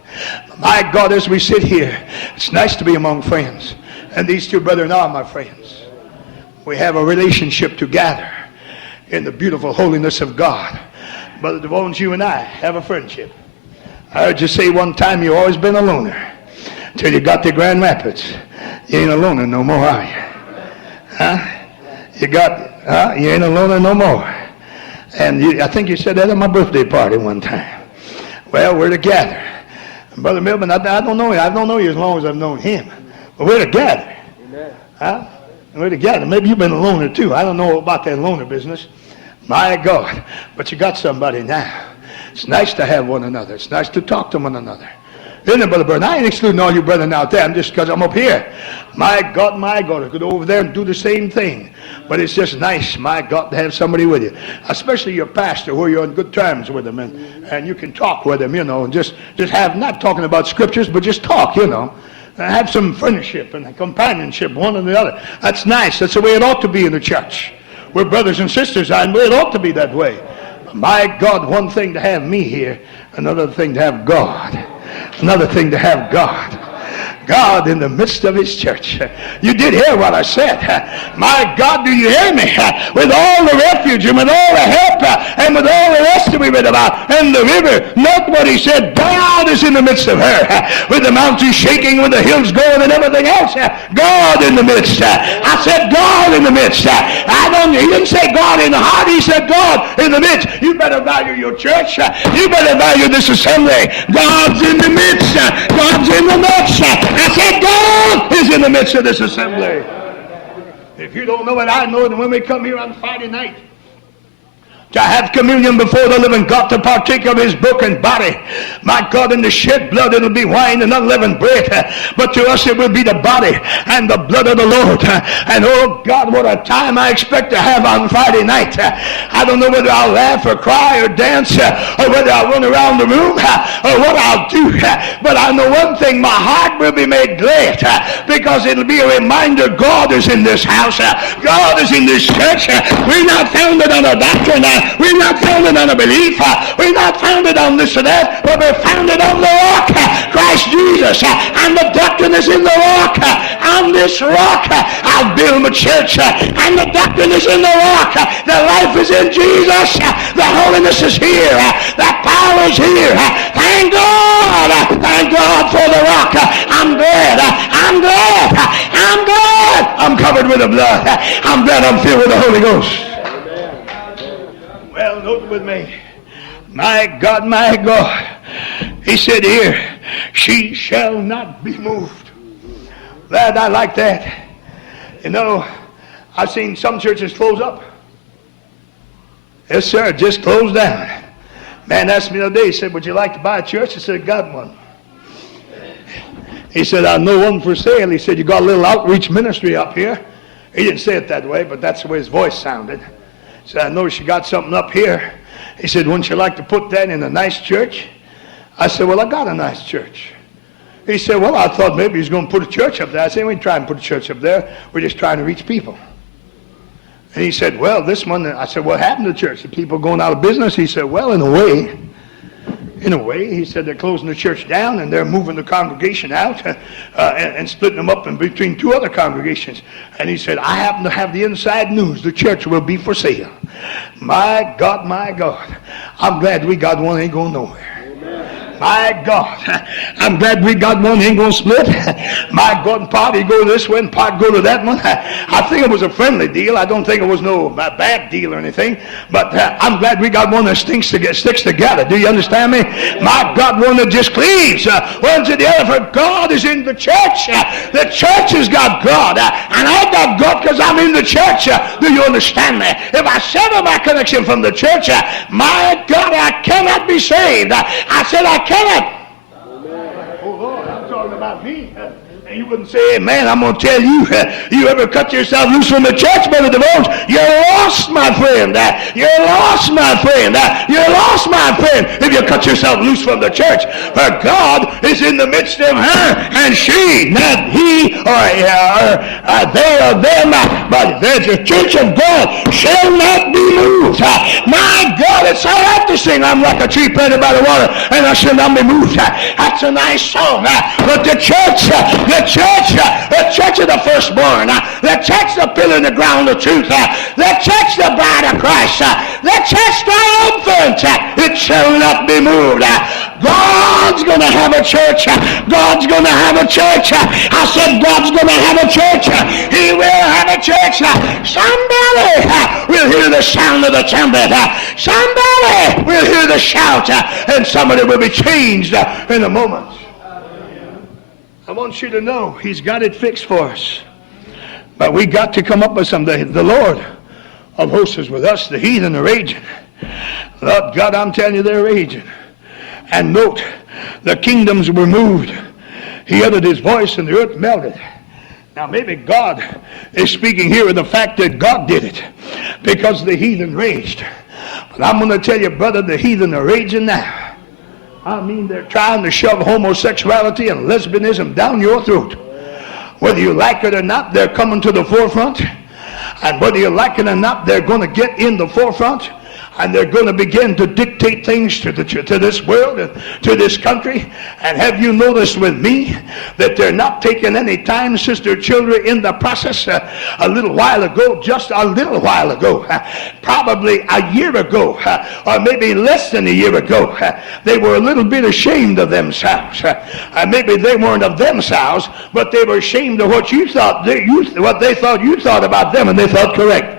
My God, as we sit here, it's nice to be among friends. And these two brethren are my friends. We have a relationship together in the beautiful holiness of God. Brother DeVones, you and I have a friendship. I heard you say one time you've always been a loner until you got to Grand Rapids. You ain't a loner no more, are you? Huh? You ain't a loner no more. And I think you said that at my birthday party one time. Well, we're together. And Brother Milburn, I don't know you. I don't know you as long as I've known him. But we're together. Amen. Huh? We're together. Maybe you've been a loner too. I don't know about that loner business. My God. But you got somebody now. It's nice to have one another. It's nice to talk to one another. Isn't it, Brother Burton? I ain't excluding all you brethren out there. I'm just because I'm up here. My God, I could go over there and do the same thing. But it's just nice, my God, to have somebody with you. Especially your pastor, where you're on good terms with him. And you can talk with him, and just have, not talking about scriptures, but just talk, And have some friendship and companionship, one and the other. That's nice. That's the way it ought to be in the church. We're brothers and sisters, and it ought to be that way. My God, one thing to have me here, another thing to have God. Another thing to have God. God in the midst of his church. You did hear what I said. My God, do you hear me? With all the refuge and with all the help and with all the rest that we read about and the river, note what he said. God is in the midst of her. With the mountains shaking, with the hills going and everything else. God in the midst. I said God in the midst. He didn't say God in the heart. He said God in the midst. You better value your church. You better value this assembly. God's in the midst. God's in the midst. I said God is in the midst of this assembly. If you don't know it, I know it. And when we come here on Friday night to have communion before the living God, to partake of his broken body, my God, in the shed blood it'll be wine and unleavened bread, but to us it will be the body and the blood of the Lord. And oh God, what a time I expect to have on Friday night. I don't know whether I'll laugh or cry or dance or whether I'll run around the room or what I'll do, but I know one thing, my heart will be made glad because it'll be a reminder God is in this house. God is in this church. We're not founded on a doctrine. We're not founded on a belief. We're not founded on this or that, but we're founded on the rock, Christ Christ Jesus, and the doctrine is in the rock. On this rock I'll build my church, and the doctrine is in the rock. The life is in Jesus. The holiness is here. The power is here. Thank God. Thank God for the rock. I'm glad. I'm glad. I'm glad. I'm covered with the blood. I'm glad I'm filled with the Holy Ghost. Well, note with me. My God, my God. He said here, she shall not be moved. Glad I like that. You know, I've seen some churches close up. Yes, sir, just closed down. Man asked me the other day, he said, would you like to buy a church? I said, got one. He said, I know one for sale. He said, you got a little outreach ministry up here. He didn't say it that way, but that's the way his voice sounded. He said, I noticed you got something up here. He said, wouldn't you like to put that in a nice church? I said, well, I got a nice church. He said, well, I thought maybe he's going to put a church up there. I said, we ain't trying to put a church up there. We're just trying to reach people. And he said, well, this one, I said, what happened to the church? The people going out of business? He said, well, in a way, he said they're closing the church down and they're moving the congregation out and splitting them up in between two other congregations. And he said, I happen to have the inside news. The church will be for sale. My God, my God. I'm glad we got one. Ain't going nowhere. My God, I'm glad we got one. Ain't going to split. My God, part he go this way and part go to that one. I think it was a friendly deal. I don't think it was no bad deal or anything. But I'm glad we got one that sticks together. Do you understand me? My God, one that just cleaves one to the other. For God is in the church. The church has got God. And I got God because I'm in the church. Do you understand me? If I sever my connection from the church, my God, I cannot be saved. I said I cannot. Oh Lord, I'm talking about me. And you wouldn't say, man, I'm going to tell you, you ever cut yourself loose from the church, Brother DeVos? You're lost, my friend. You're lost, my friend. You're lost, my friend, if you cut yourself loose from the church. For God is in the midst of her, and she, not he or they or them, but the church of God shall not be moved. My God, it's all right to sing, I'm like a tree planted by the water, and I shall not be moved. That's a nice song. But the church of the firstborn, the church, the pillar in the ground of truth, the church, the bride of Christ, the church triumphant, it shall not be moved. God's going to have a church. God's going to have a church. I said God's going to have a church. He will have a church. Somebody will hear the sound of the trumpet. Somebody will hear the shout, and somebody will be changed in a moment. I want you to know he's got it fixed for us. But we got to come up with something. The Lord of hosts is with us. The heathen are raging. Lord God, I'm telling you, they're raging. And note, the kingdoms were moved. He uttered his voice and the earth melted. Now maybe God is speaking here of the fact that God did it because the heathen raged. But I'm going to tell you, brother, the heathen are raging now. I mean, they're trying to shove homosexuality and lesbianism down your throat. Whether you like it or not, they're coming to the forefront. And whether you like it or not, they're going to get in the forefront. And they're going to begin to dictate things to this world and to this country. And have you noticed with me that they're not taking any time, Sister Children, in the process? A little while ago, just a little while ago, probably a year ago, or maybe less than a year ago, they were a little bit ashamed of themselves. Maybe they weren't of themselves, but they were ashamed of what you thought, what they thought you thought about them, and they thought correct.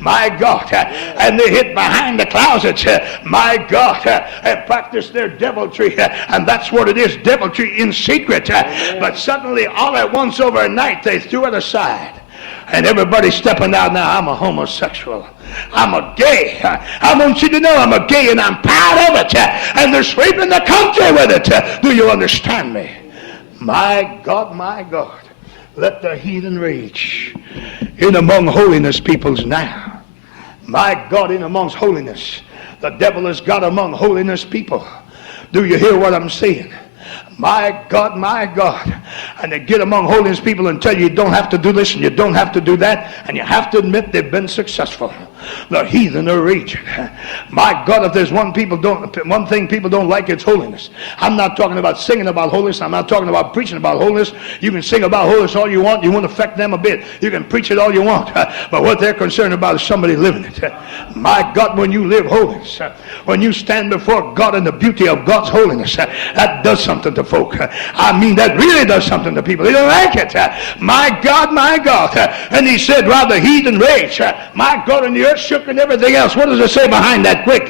My God. And they hid behind the closets, my God, and practice their deviltry, and that's what it is, deviltry in secret. But suddenly, all at once, overnight, they threw it aside, and everybody's stepping out now. I'm a homosexual. I'm a gay. I want you to know I'm a gay, and I'm proud of it. And they're sweeping the country with it. Do you understand me? My God, my God. Let the heathen rage in among holiness peoples now. My God, in amongst holiness. The devil has got among holiness people. Do you hear what I'm saying? My God, my God. And they get among holiness people and tell you don't have to do this and you don't have to do that. And you have to admit they've been successful. The heathen are raging. My God, if there's one thing people don't like, it's holiness. I'm not talking about singing about holiness. I'm not talking about preaching about holiness. You can sing about holiness all you want. You won't affect them a bit. You can preach it all you want. But what they're concerned about is somebody living it. My God, when you live holiness, when you stand before God in the beauty of God's holiness, that does something to folk. I mean, that really does something to people. They don't like it. My God, my God. And he said, while the heathen rage, my God, and the earth shook and everything else. What does it say behind that quick?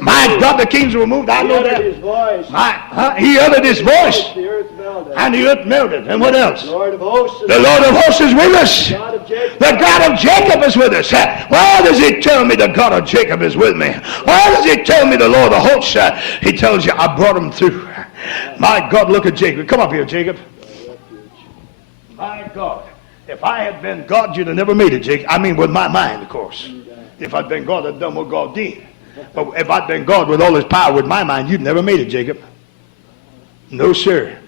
My God, the kings were moved. I know that. He uttered his voice. And the earth melted. And what else? The Lord of hosts is with us. The God of Jacob is with us. Why does he tell me the God of Jacob is with me? Why does he tell me the Lord of hosts? He tells you, I brought him through. My God, look at Jacob. Come up here, Jacob. My God. If I had been God, you'd have never made it, Jacob. I mean, with my mind, of course. If I'd been God, I'd done what God did. But if I'd been God with all his power with my mind, you'd never made it, Jacob. No, sir.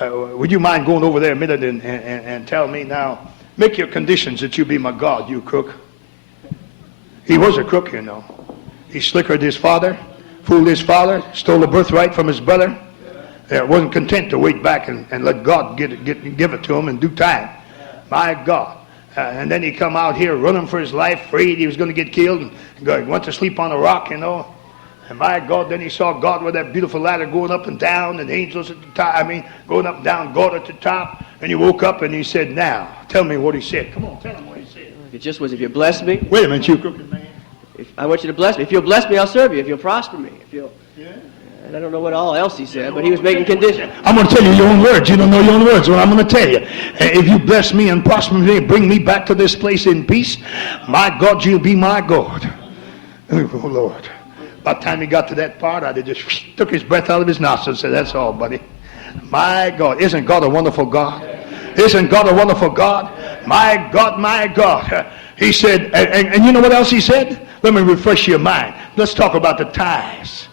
Would you mind going over there a minute and tell me now, make your conditions that you be my God, you crook. He was a crook, you know. He slickered his father, fooled his father, stole the birthright from his brother. Wasn't content to wait back and let God give it to him in due time. My God. And then he come out here running for his life, afraid he was going to get killed. And went to sleep on a rock, you know. And my God, then he saw God with that beautiful ladder going up and down, and angels at the top. I mean, going up and down, God at the top. And he woke up and he said, now, tell me what he said. Come on, tell him what he said. It just was, if you bless me. Wait a minute, you crooked man. I want you to bless me. If you'll bless me, I'll serve you. If you'll prosper me. If you'll. Yeah. And I don't know what all else he said, but he was making conditions. I'm going to tell you your own words. You don't know your own words. Well, I'm going to tell you. If you bless me and prosper me and bring me back to this place in peace, my God, you'll be my God. Oh, Lord. By the time he got to that part, I just took his breath out of his nostrils and said, that's all, buddy. My God. Isn't God a wonderful God? Isn't God a wonderful God? My God, my God. He said, and you know what else he said? Let me refresh your mind. Let's talk about the tithes.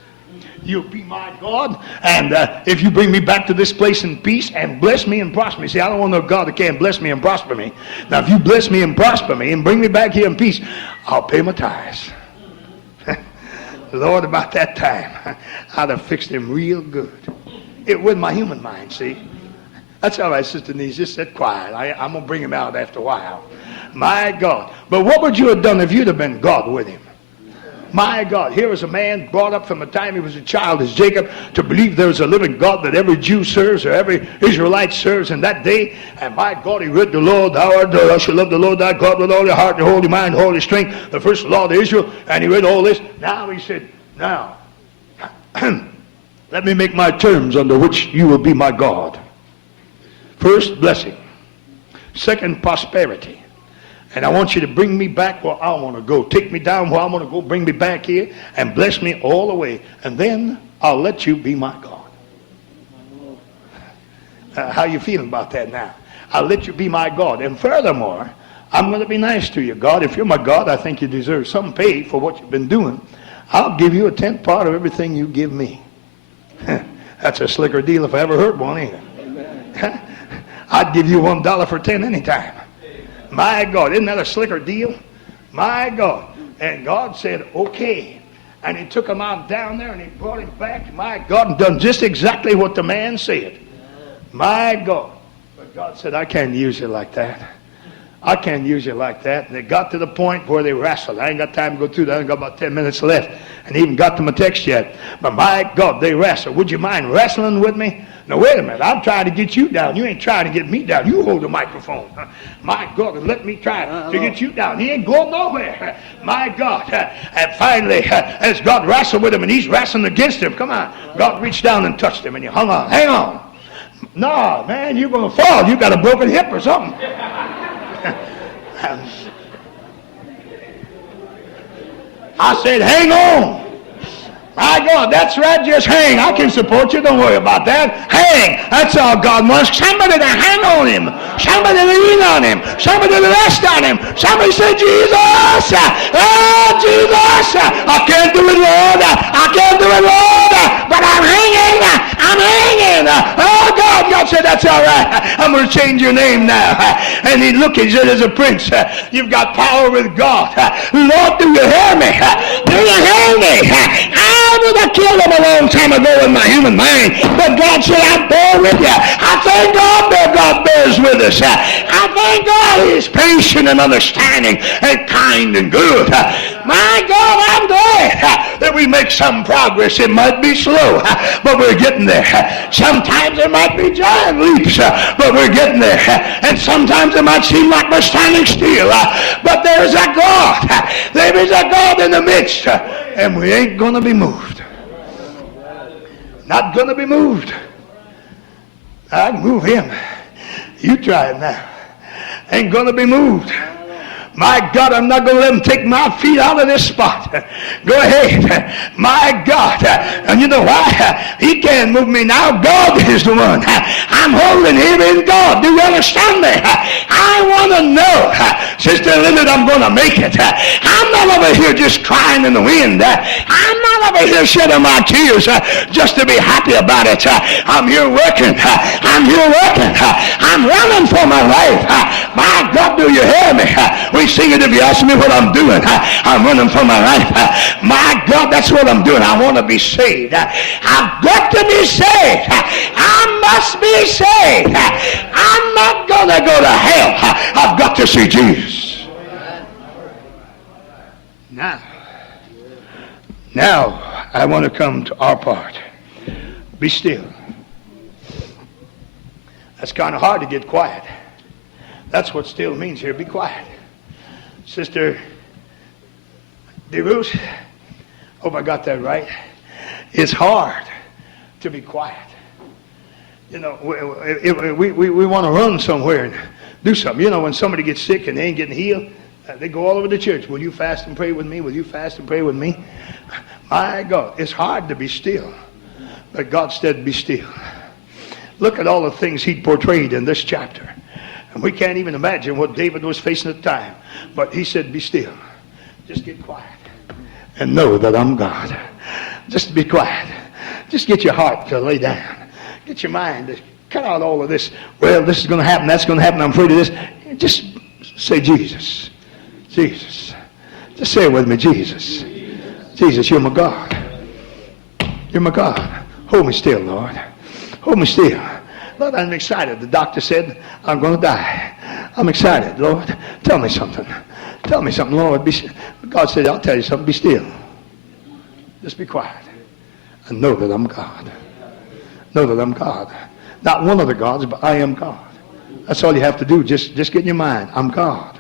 You'll be my God, and if you bring me back to this place in peace and bless me and prosper me. See, I don't want no God that can't bless me and prosper me. Now, if you bless me and prosper me and bring me back here in peace, I'll pay my tithes. Lord, about that time, I'd have fixed him real good. It with my human mind, see. That's all right, Sister Denise. Just sit quiet. I'm going to bring him out after a while. My God. But what would you have done if you'd have been God with him? My God, here is a man brought up from the time he was a child as Jacob to believe there's a living God that every Jew serves or every Israelite serves in that day. And my God, he read the Lord, thou shalt love the Lord thy God with all your heart, your whole your mind, all your strength, the first law of Israel. And he read all this. Now he said, now, let me make my terms under which you will be my God. First, blessing. Second, prosperity. And I want you to bring me back where I want to go. Take me down where I want to go. Bring me back here and bless me all the way. And then I'll let you be my God. How you feeling about that now? I'll let you be my God. And furthermore, I'm going to be nice to you, God. If you're my God, I think you deserve some pay for what you've been doing. I'll give you a 10th part of everything you give me. That's a slicker deal if I ever heard one, ain't it? I'd give you $1 for 10 anytime. My God, isn't that a slicker deal? My God. And God said, okay. And he took him out down there and he brought him back. My God, and done just exactly what the man said. My God. But God said, I can't use you like that. I can't use you like that. And they got to the point where they wrestled. I ain't got time to go through that. I ain't got about 10 minutes left. And even got to my text yet. But my God, they wrestled. Would you mind wrestling with me? Now, wait a minute. I'm trying to get you down. You ain't trying to get me down. You hold the microphone. My God, let me try to get you down. He ain't going nowhere. My God. And finally, as God wrestled with him, and he's wrestling against him, come on. God reached down and touched him, and he hung on. Hang on. No, man, you're going to fall. You got a broken hip or something. I said, hang on. My God, that's right, just hang. I can support you, don't worry about that. Hang, that's all God wants. Somebody to hang on him. Somebody to lean on him. Somebody to rest on him. Somebody say, Jesus, oh, Jesus, I can't do it, Lord. I can't do it, Lord, but I'm hanging. I'm hanging. going to change your name now. And he looked and said, as a prince, you've got power with God. Lord, do you hear me? Do you hear me? I would have killed him a long time ago in my human mind. But God said, I bear with you. I thank God that God bears with us. I thank God he's patient and understanding and kind and good. My God, I'm glad that we make some progress. It might be slow, but we're getting there. Sometimes it might be giant leaps, but we're getting there. And sometimes it might seem like we're standing still, but there is a God. There is a God in the midst, and we ain't going to be moved. Not going to be moved. I can move him. You try it now. Ain't going to be moved. My God, I'm not going to let him take my feet out of this spot. Go ahead. My God. And you know why? He can't move me now. God is the one. I'm holding him in God. Do you understand me? I want to know, Sister Linda, I'm going to make it. I'm not over here just crying in the wind. I'm not over here shedding my tears just to be happy about it. I'm here working. I'm here working. I'm running for my life. My God, do you hear me? We sing it if you ask me what I'm doing. I'm running for my life. My God, that's what I'm doing. I want to be saved. I've got to be saved. I must be saved. I'm not going to go to hell. I've got to see Jesus. Now, I want to come to our part. Be still. That's kind of hard to get quiet. That's what still means here. Be quiet. Sister DeRusse, hope I got that right. It's hard to be quiet. You know, we want to run somewhere and do something. You know, when somebody gets sick and they ain't getting healed, they go all over the church. Will you fast and pray with me? Will you fast and pray with me? My God, it's hard to be still. But God said, be still. Look at all the things he portrayed in this chapter. And we can't even imagine what David was facing at the time. But he said, be still. Just get quiet. And know that I'm God. Just be quiet. Just get your heart to lay down. Get your mind to cut out all of this. Well, this is going to happen. That's going to happen. I'm afraid of this. Just say Jesus. Jesus. Just say it with me. Jesus. Jesus, you're my God. You're my God. Hold me still, Lord. Hold me still. Lord, I'm excited. The doctor said I'm going to die. I'm excited. Lord, tell me something. Tell me something, Lord. God said, I'll tell you something. Be still. Just be quiet. And know that I'm God. Know that I'm God. Not one of the gods, but I am God. That's all you have to do. Just get in your mind. I'm God.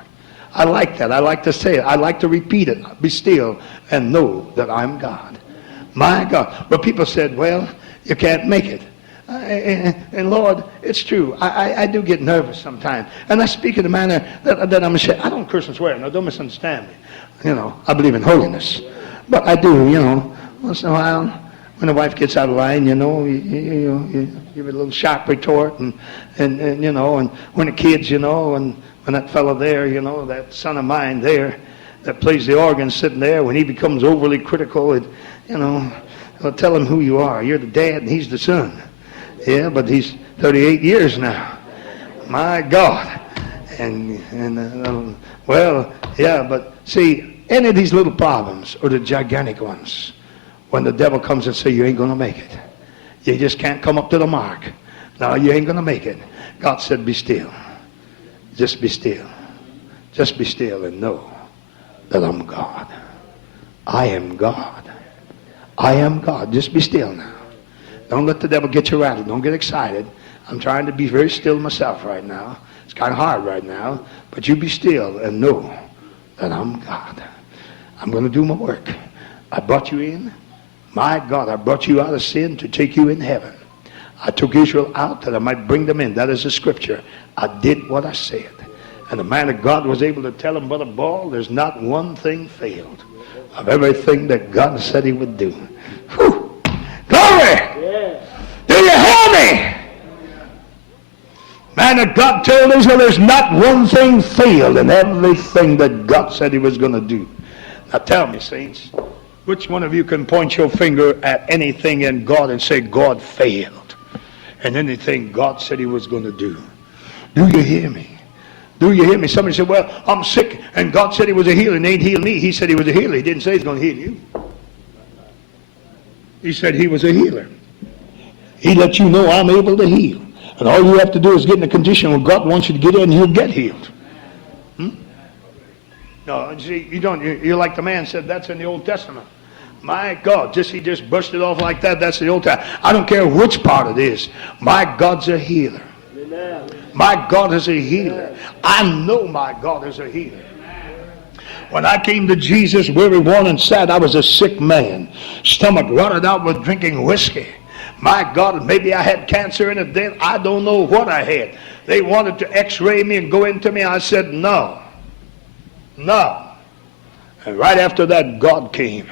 I like that. I like to say it. I like to repeat it. Be still and know that I'm God. My God. But people said, well, you can't make it. And Lord, it's true. I do get nervous sometimes. And I speak in a manner that I'm ashamed. I don't curse and swear. Now, don't misunderstand me. You know, I believe in holiness. But I do, you know, once in a while, when the wife gets out of line, you know, you give it a little sharp retort. And you know, and when the kids, you know, and when that fellow there, you know, that son of mine there that plays the organ sitting there, when he becomes overly critical, you know, I'll tell him who you are. You're the dad and he's the son. Yeah, but he's 38 years now. My God. Well, yeah, but see, any of these little problems are the gigantic ones. When the devil comes and says, you ain't going to make it. You just can't come up to the mark. No, you ain't going to make it. God said, be still. Just be still. Just be still and know that I'm God. I am God. I am God. Just be still now. Don't let the devil get you rattled. Don't get excited. I'm trying to be very still myself right now. It's kind of hard right now. But you be still and know that I'm God. I'm going to do my work. I brought you in. My God, I brought you out of sin to take you in heaven. I took Israel out that I might bring them in. That is the scripture. I did what I said. And the man of God was able to tell him, Brother Ball, there's not one thing failed of everything that God said he would do. Whew. Glory! Yeah. Do you hear me? Man of God told Israel there's not one thing failed in everything that God said he was going to do. Now tell me, saints, which one of you can point your finger at anything in God and say God failed and anything God said he was going to do? Do you hear me? Do you hear me? Somebody said, well, I'm sick, and God said he was a healer, and he ain't healed me. He said he was a healer. He didn't say he's going to heal you. He said he was a healer. He let you know I'm able to heal. And all you have to do is get in a condition where God wants you to get in, and you'll get healed. No, see, you don't. You're like the man said, that's in the Old Testament. My God, he just brushed it off like that. That's the Old Testament. I don't care which part it is. My God's a healer. Amen. My God is a healer. Amen. I know my God is a healer. When I came to Jesus, weary, worn, and sad, I was a sick man. Stomach rotted out with drinking whiskey. My God, maybe I had cancer in it then. I don't know what I had. They wanted to x-ray me and go into me. I said, no. No. And right after that, God came.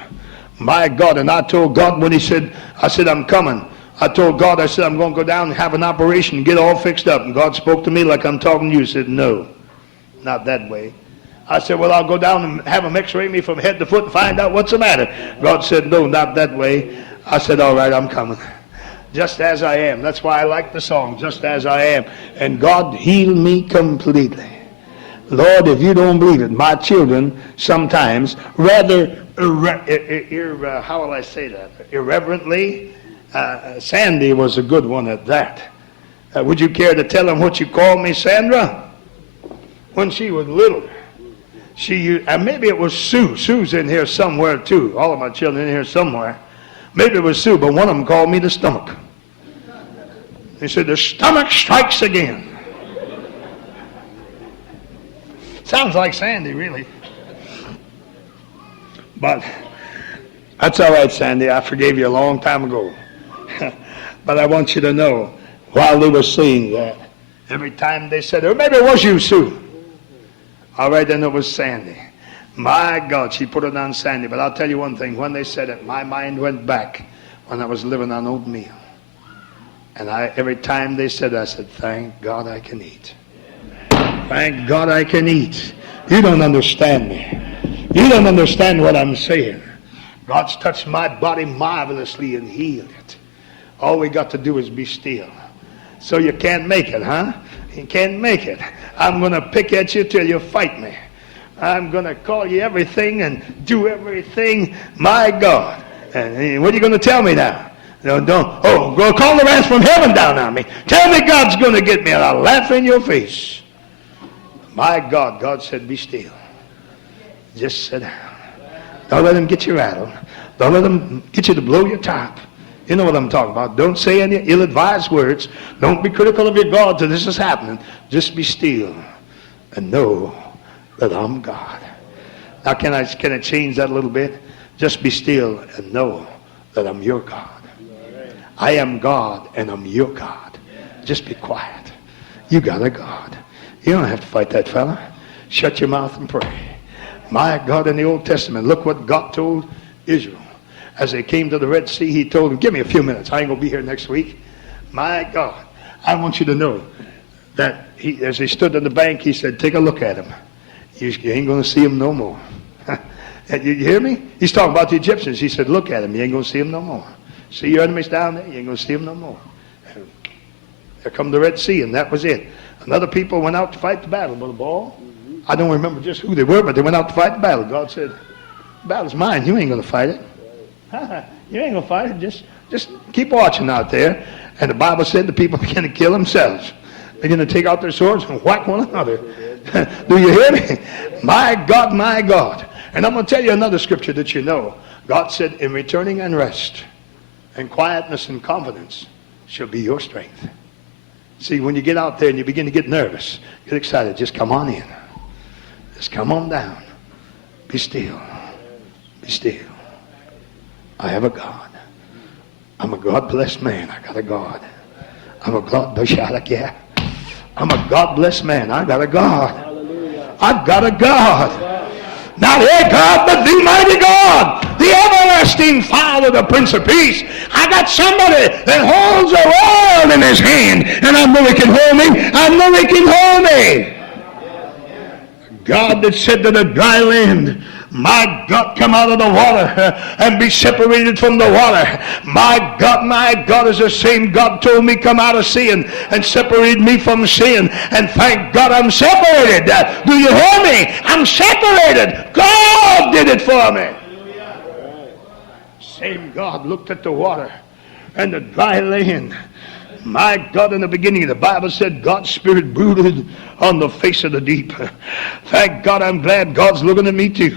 My God. And I told God when he said, I said, I'm coming. I told God, I said, I'm going to go down and have an operation and get all fixed up. And God spoke to me like I'm talking to you. He said, no, not that way. I said, well, I'll go down and have them x-ray me from head to foot and find out what's the matter. God said, no, not that way. I said, all right, I'm coming. Just as I am. That's why I like the song, just as I am. And God healed me completely. Lord, if you don't believe it, my children sometimes rather, how will I say that, irreverently, Sandy was a good one at that. Would you care to tell them what you called me, Sandra? When she was little. Maybe it was Sue. Sue's in here somewhere too. All of my children in here somewhere. Maybe it was Sue, but one of them called me the stomach. He said, the stomach strikes again. Sounds like Sandy, really. But that's all right, Sandy. I forgave you a long time ago. But I want you to know, while they were saying that, every time they said, or maybe it was you, Sue. All right, then it was Sandy. My God, she put it on Sandy. But I'll tell you one thing. When they said it, my mind went back when I was living on oatmeal. And every time they said, I said, thank God I can eat. Thank God I can eat. You don't understand me. You don't understand what I'm saying. God's touched my body marvelously and healed it. All we got to do is be still. So you can't make it, huh? You can't make it. I'm going to pick at you till you fight me. I'm going to call you everything and do everything. My God. And what are you going to tell me now? No, don't. Oh, go call the wrath from heaven down on me. Tell me God's going to get me and I'll laugh in your face. My God, God said, be still. Just sit down. Don't let him get you rattled. Don't let him get you to blow your top. You know what I'm talking about. Don't say any ill-advised words. Don't be critical of your God till this is happening. Just be still and know that I'm God. Now, can I change that a little bit? Just be still and know that I'm your God. I am God and I'm your God. Just be quiet. You got a God. You don't have to fight that fella. Shut your mouth and pray. My God, in the Old Testament, look what God told Israel. As they came to the Red Sea, he told them, give me a few minutes. I ain't going to be here next week. My God, I want you to know that as he stood on the bank, he said, take a look at him. You ain't going to see him no more. You hear me? He's talking about the Egyptians. He said, look at him. You ain't going to see him no more. See your enemies down there? You ain't going to see them no more. And there come the Red Sea, and that was it. And other people went out to fight the battle, Brother Ball. I don't remember just who they were, but they went out to fight the battle. God said, the battle's mine. You ain't going to fight it. You ain't going to fight it. Just keep watching out there. And the Bible said the people began to kill themselves. They're going to take out their swords and whack one another. Do you hear me? My God, my God. And I'm going to tell you another scripture that you know. God said, in returning and rest, and quietness and confidence shall be your strength. See, when you get out there and you begin to get nervous, get excited, just come on in. Just come on down. Be still. Be still. I have a God. I'm a God-blessed man. I got a God. I'm a God-blessed man. I got a God. I've got a God. Not a God, but the mighty God, the everlasting Father, the Prince of Peace. I got somebody that holds the world in his hand, and I know he can hold me. I know he can hold me. God that said to the dry land, My God, come out of the water and be separated from the water. My God is the same God told me come out of sin and separate me from sin. And thank God I'm separated. Do you hear me? I'm separated. God did it for me. Same God looked at the water and the dry land. My God, in the beginning, the Bible said God's Spirit brooded on the face of the deep. Thank God, I'm glad God's looking at me too.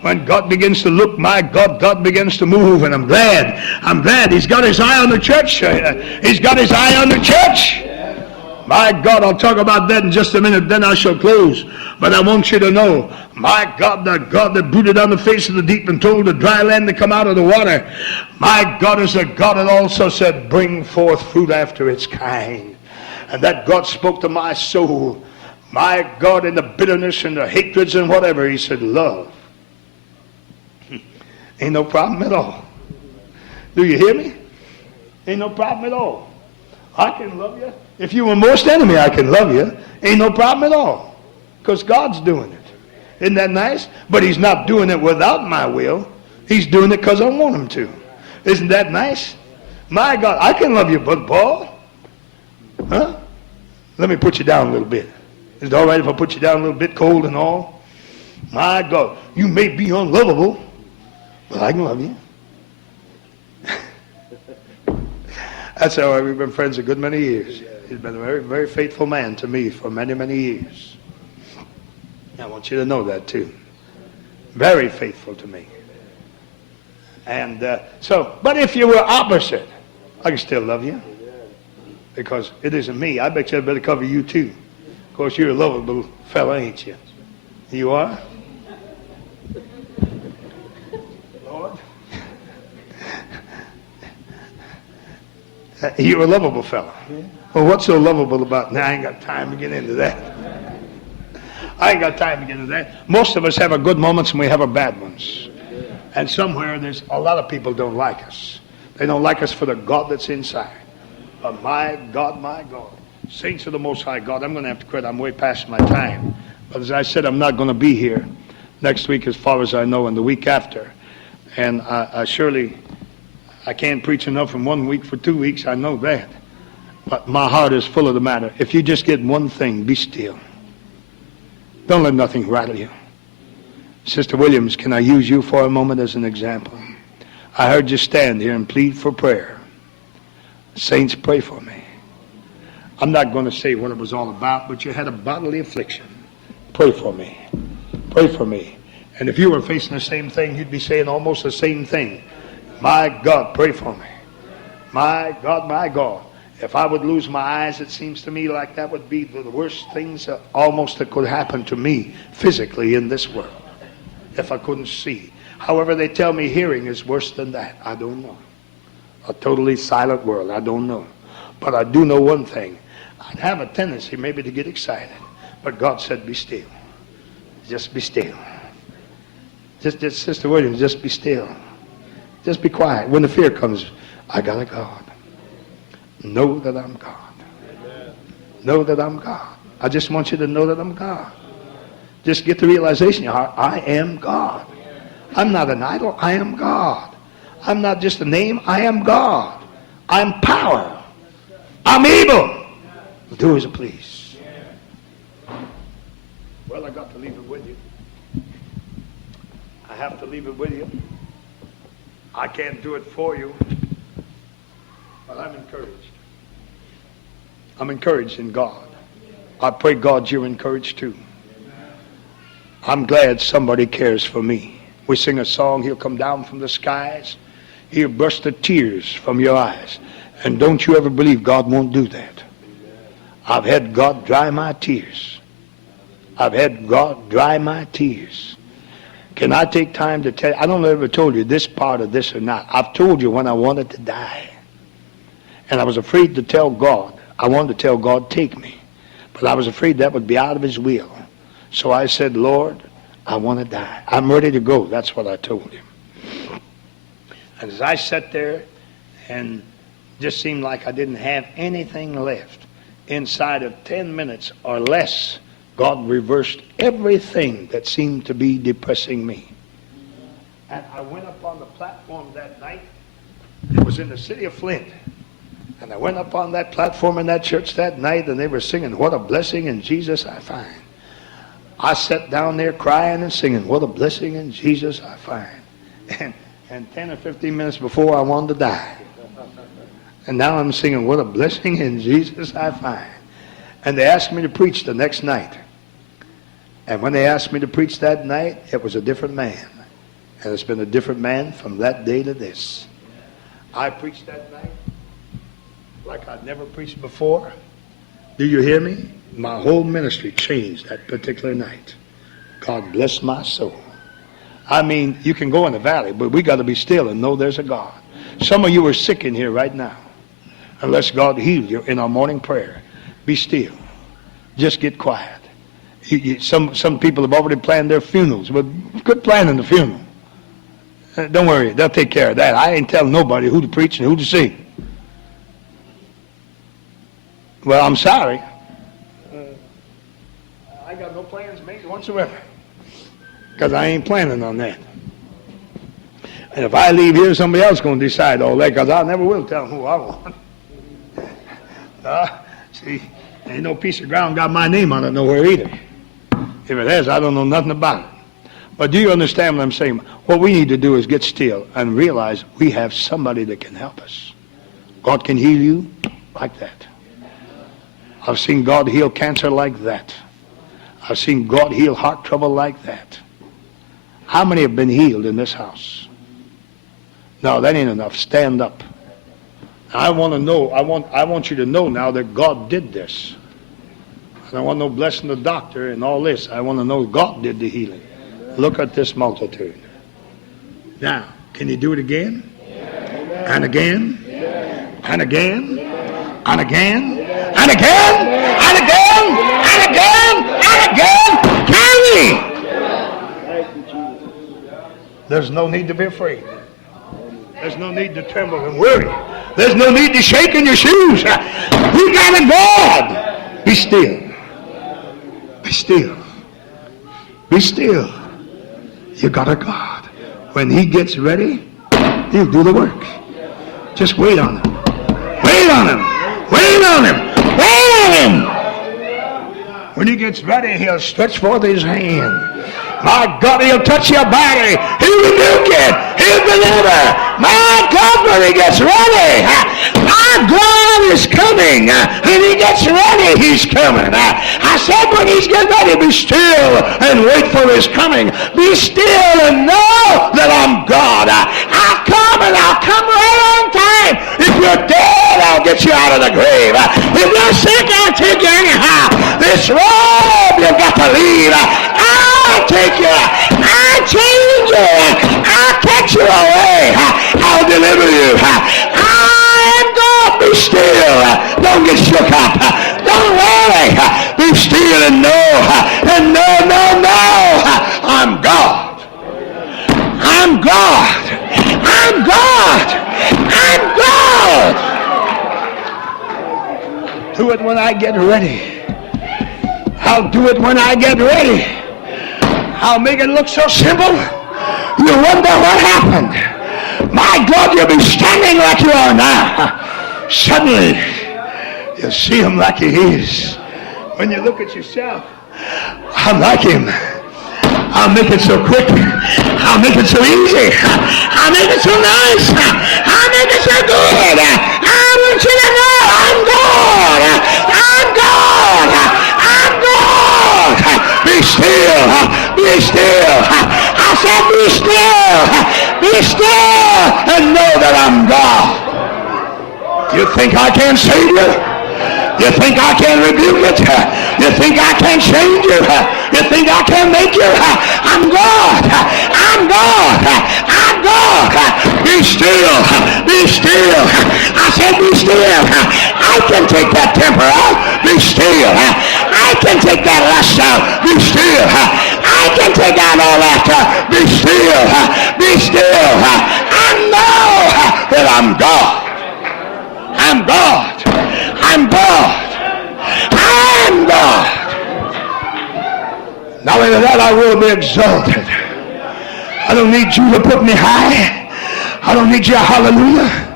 When God begins to look, my God begins to move, and I'm glad He's got His eye on the church. He's got His eye on the church. My God, I'll talk about that in just a minute, then I shall close. But I want you to know, my God, the God that brooded on the face of the deep and told the dry land to come out of the water, my God is a God that also said, bring forth fruit after its kind. And that God spoke to my soul, my God, in the bitterness and the hatreds and whatever, He said, love. Ain't no problem at all. Do you hear me? Ain't no problem at all. I can love you. If you were most enemy, I can love you. Ain't no problem at all. Because God's doing it. Isn't that nice? But He's not doing it without my will. He's doing it because I want Him to. Isn't that nice? My God, I can love you, but Paul. Huh? Let me put you down a little bit. Is it all right if I put you down a little bit, cold and all? My God, you may be unlovable, but I can love you. That's how we've been friends a good many years. He's been a very, very faithful man to me for many, many years. I want you to know that too. Very faithful to me. And but if you were opposite, I can still love you. Because it isn't me. I bet you I better cover you too. Of course, you're a lovable fella, ain't you? You are? Lord? You're a lovable fella. Well, what's so lovable about? Now, I ain't got time to get into that. I ain't got time to get into that. Most of us have our good moments and we have our bad ones. And somewhere there's a lot of people don't like us. They don't like us for the God that's inside. But my God, saints of the Most High God, I'm going to have to quit. I'm way past my time. But as I said, I'm not going to be here next week as far as I know, and the week after. And I can't preach enough in 1 week for 2 weeks. I know that. But my heart is full of the matter. If you just get one thing, be still. Don't let nothing rattle you. Sister Williams, can I use you for a moment as an example? I heard you stand here and plead for prayer. Saints, pray for me. I'm not going to say what it was all about, but you had a bodily affliction. Pray for me. Pray for me. And if you were facing the same thing, you'd be saying almost the same thing. My God, pray for me. My God, my God. If I would lose my eyes, it seems to me like that would be the worst things almost that could happen to me physically in this world. If I couldn't see. However, they tell me hearing is worse than that. I don't know. A totally silent world. I don't know. But I do know one thing. I'd have a tendency maybe to get excited. But God said, be still. Just be still. Just Sister Williams, just be still. Just be quiet. When the fear comes, I got a God. Know that I'm God. Know that I'm God. I just want you to know that I'm God. Just get the realization in your heart, I am God. I'm not an idol. I am God. I'm not just a name. I am God. I'm power. I'm able. Do as you please. Well, I got to leave it with you. I have to leave it with you. I can't do it for you. But I'm encouraged. I'm encouraged in God. I pray, God, you're encouraged too. I'm glad somebody cares for me. We sing a song, He'll come down from the skies. He'll brush the tears from your eyes. And don't you ever believe God won't do that. I've had God dry my tears. I've had God dry my tears. Can I take time to tell you? I don't know if I ever told you this part of this or not. I've told you when I wanted to die. And I was afraid to tell God. I wanted to tell God, take me. But I was afraid that would be out of His will. So I said, Lord, I want to die. I'm ready to go. That's what I told Him. And as I sat there and just seemed like I didn't have anything left, inside of 10 minutes or less, God reversed everything that seemed to be depressing me. And I went up on the platform that night. It was in the city of Flint. And I went up on that platform in that church that night, and they were singing, "What a blessing in Jesus I find." I sat down there crying and singing, "What a blessing in Jesus I find." And 10 or 15 minutes before, I wanted to die. And now I'm singing, "What a blessing in Jesus I find." And they asked me to preach the next night. And when they asked me to preach that night, it was a different man. And it's been a different man from that day to this. I preached that night like I'd never preached before. Do you hear me? My whole ministry changed that particular night. God bless my soul. I mean, you can go in the valley, but we got to be still and know there's a God. Some of you are sick in here right now. Unless God heal you in our morning prayer, be still. Just get quiet. Some people have already planned their funerals, but quit planning the funeral. Don't worry, they'll take care of that. I ain't telling nobody who to preach and who to sing. Well, I'm sorry. I got no plans made whatsoever, because I ain't planning on that. And if I leave here, somebody else is going to decide all that, because I never will tell them who I want. See, ain't no piece of ground got my name on it nowhere either. If it has, I don't know nothing about it. But do you understand what I'm saying? What we need to do is get still and realize we have somebody that can help us. God can heal you like that. I've seen God heal cancer like that. I've seen God heal heart trouble like that. How many have been healed in this house? No, that ain't enough. Stand up. I want to know, I want you to know now that God did this. I don't want no blessing the doctor and all this. I want to know God did the healing. Look at this multitude. Now, can you do it again? And again? And again? And again? And again? And again? And again? And again? Can we? There's no need to be afraid. There's no need to tremble and worry. There's no need to shake in your shoes. We got a God. Be still. Be still. Be still. You got a God. When he gets ready, he'll do the work. Just wait on him. Wait on him. Wait on him. Wait on him. When he gets ready, he'll stretch forth his hand. My God, he'll touch your body. He'll rebuke it. He'll deliver. My God, when he gets ready, our God is coming. When he gets ready, he's coming. I said when he's getting ready, be still and wait for his coming. Be still and know that I'm God. I'll come and I'll come right on time. If you're dead, I'll get you out of the grave. If you're sick, I'll take you anyhow. This road you've got to leave. I'll take you. I'll change you. I'll catch you away. I'll deliver you. I am God. Be still. Don't get shook up. Don't worry. Be still and know. And know. I'm God. I'm God. I'm God. I'm God. Do it when I get ready. I'll do it when I get ready. I'll make it look so simple. You wonder what happened. My God, you'll be standing like you are now. Suddenly, you'll see him like he is. When you look at yourself, I'm like him. I'll make it so quick. I'll make it so easy. I'll make it so nice. I'll make it so good. I want you to know I'm God. I'm God. I'm God. Be still. Be still. I said be still. Be still and know that I'm God. You think I can't save you? You think I can rebuke it? You think I can change you? You think I can make you? I'm God. I'm God. I'm God. Be still. Be still. I said be still. I can take that temper out. Be still. I can take that lust out. Be still. I can take out all that. Be still. Be still. I know that I'm God. I'm God. I'm God. I'm God. Not only that, I will be exalted. I don't need you to put me high. I don't need your hallelujah.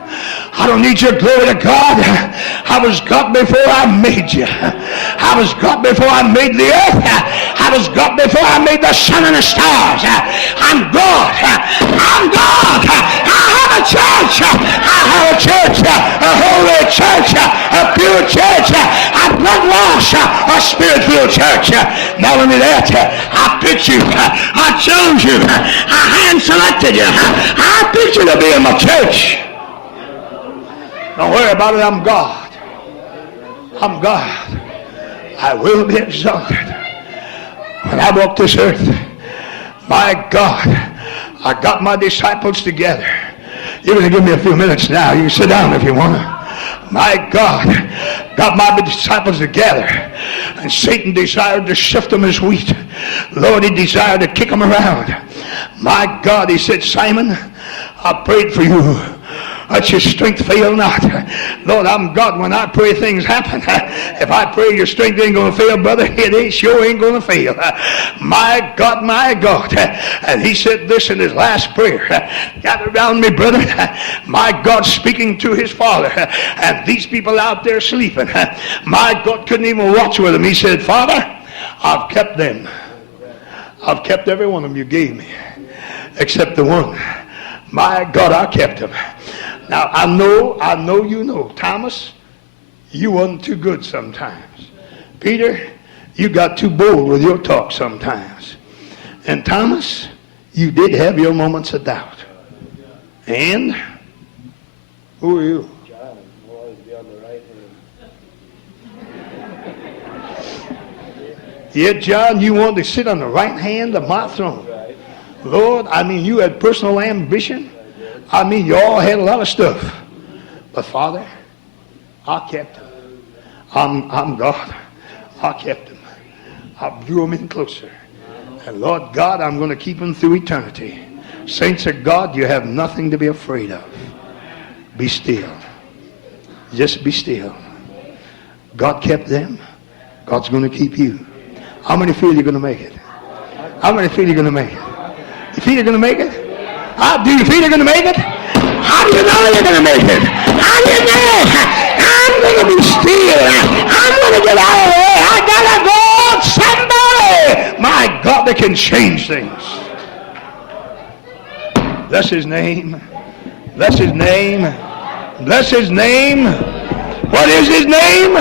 I don't need your glory to God. I was God before I made you. I was God before I made the earth. I was God before I made the sun and the stars. I'm God. I'm God. I have a church. I have a church. A holy church. A pure church. A blood-washed, a spirit-filled church. Not only that, I picked you. I chose you. I hand-selected you. I picked you to be in my church. Don't worry about it. I'm God. I'm God. I will be exalted. When I walk this earth, my God, I got my disciples together. You're going to give me a few minutes now. You can sit down if you want to. My God, got my disciples together. And Satan desired to sift them as wheat. Lord, he desired to kick them around. My God, he said, Simon, I prayed for you. Let your strength fail not. Lord, I'm God. When I pray, things happen. If I pray your strength ain't going to fail, brother, it sure ain't going to fail. My God, my God. And he said this in his last prayer. Gather around me, brother. My God speaking to his Father. And these people out there sleeping. My God couldn't even watch with them. He said, Father, I've kept them. I've kept every one of them you gave me. Except the one. My God, I kept them. Now, I know you know. Thomas, you wasn't too good sometimes. Peter, you got too bold with your talk sometimes. And Thomas, you did have your moments of doubt. And who are you? John will always be on the right hand. Yeah, John, you wanted to sit on the right hand of my throne. Lord, I mean, you had personal ambition. I mean, you all had a lot of stuff. But Father, I kept him. I'm God. I kept him. I drew him in closer. And Lord God, I'm going to keep him through eternity. Saints of God, you have nothing to be afraid of. Be still. Just be still. God kept them. God's going to keep you. How many feel you're going to make it? How many feel you're going to make it? You feel you're going to make it? Do you feel you're going to make it? How do you know you're going to make it? How do you know? I'm going to be still. I'm going to get out of there. I got to go. Somebody, my God, that can change things. Bless his name. Bless his name. Bless his name. What is his name?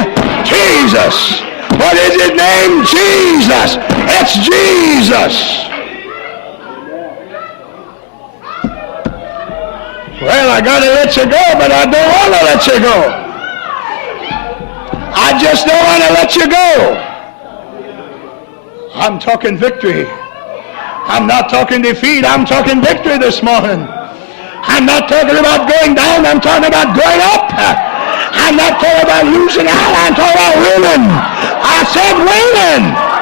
Jesus. What is his name? Jesus. It's Jesus. Well, I got to let you go, but I don't want to let you go. I just don't want to let you go. I'm talking victory. I'm not talking defeat. I'm talking victory this morning. I'm not talking about going down. I'm talking about going up. I'm not talking about losing out. I'm talking about winning. I said winning.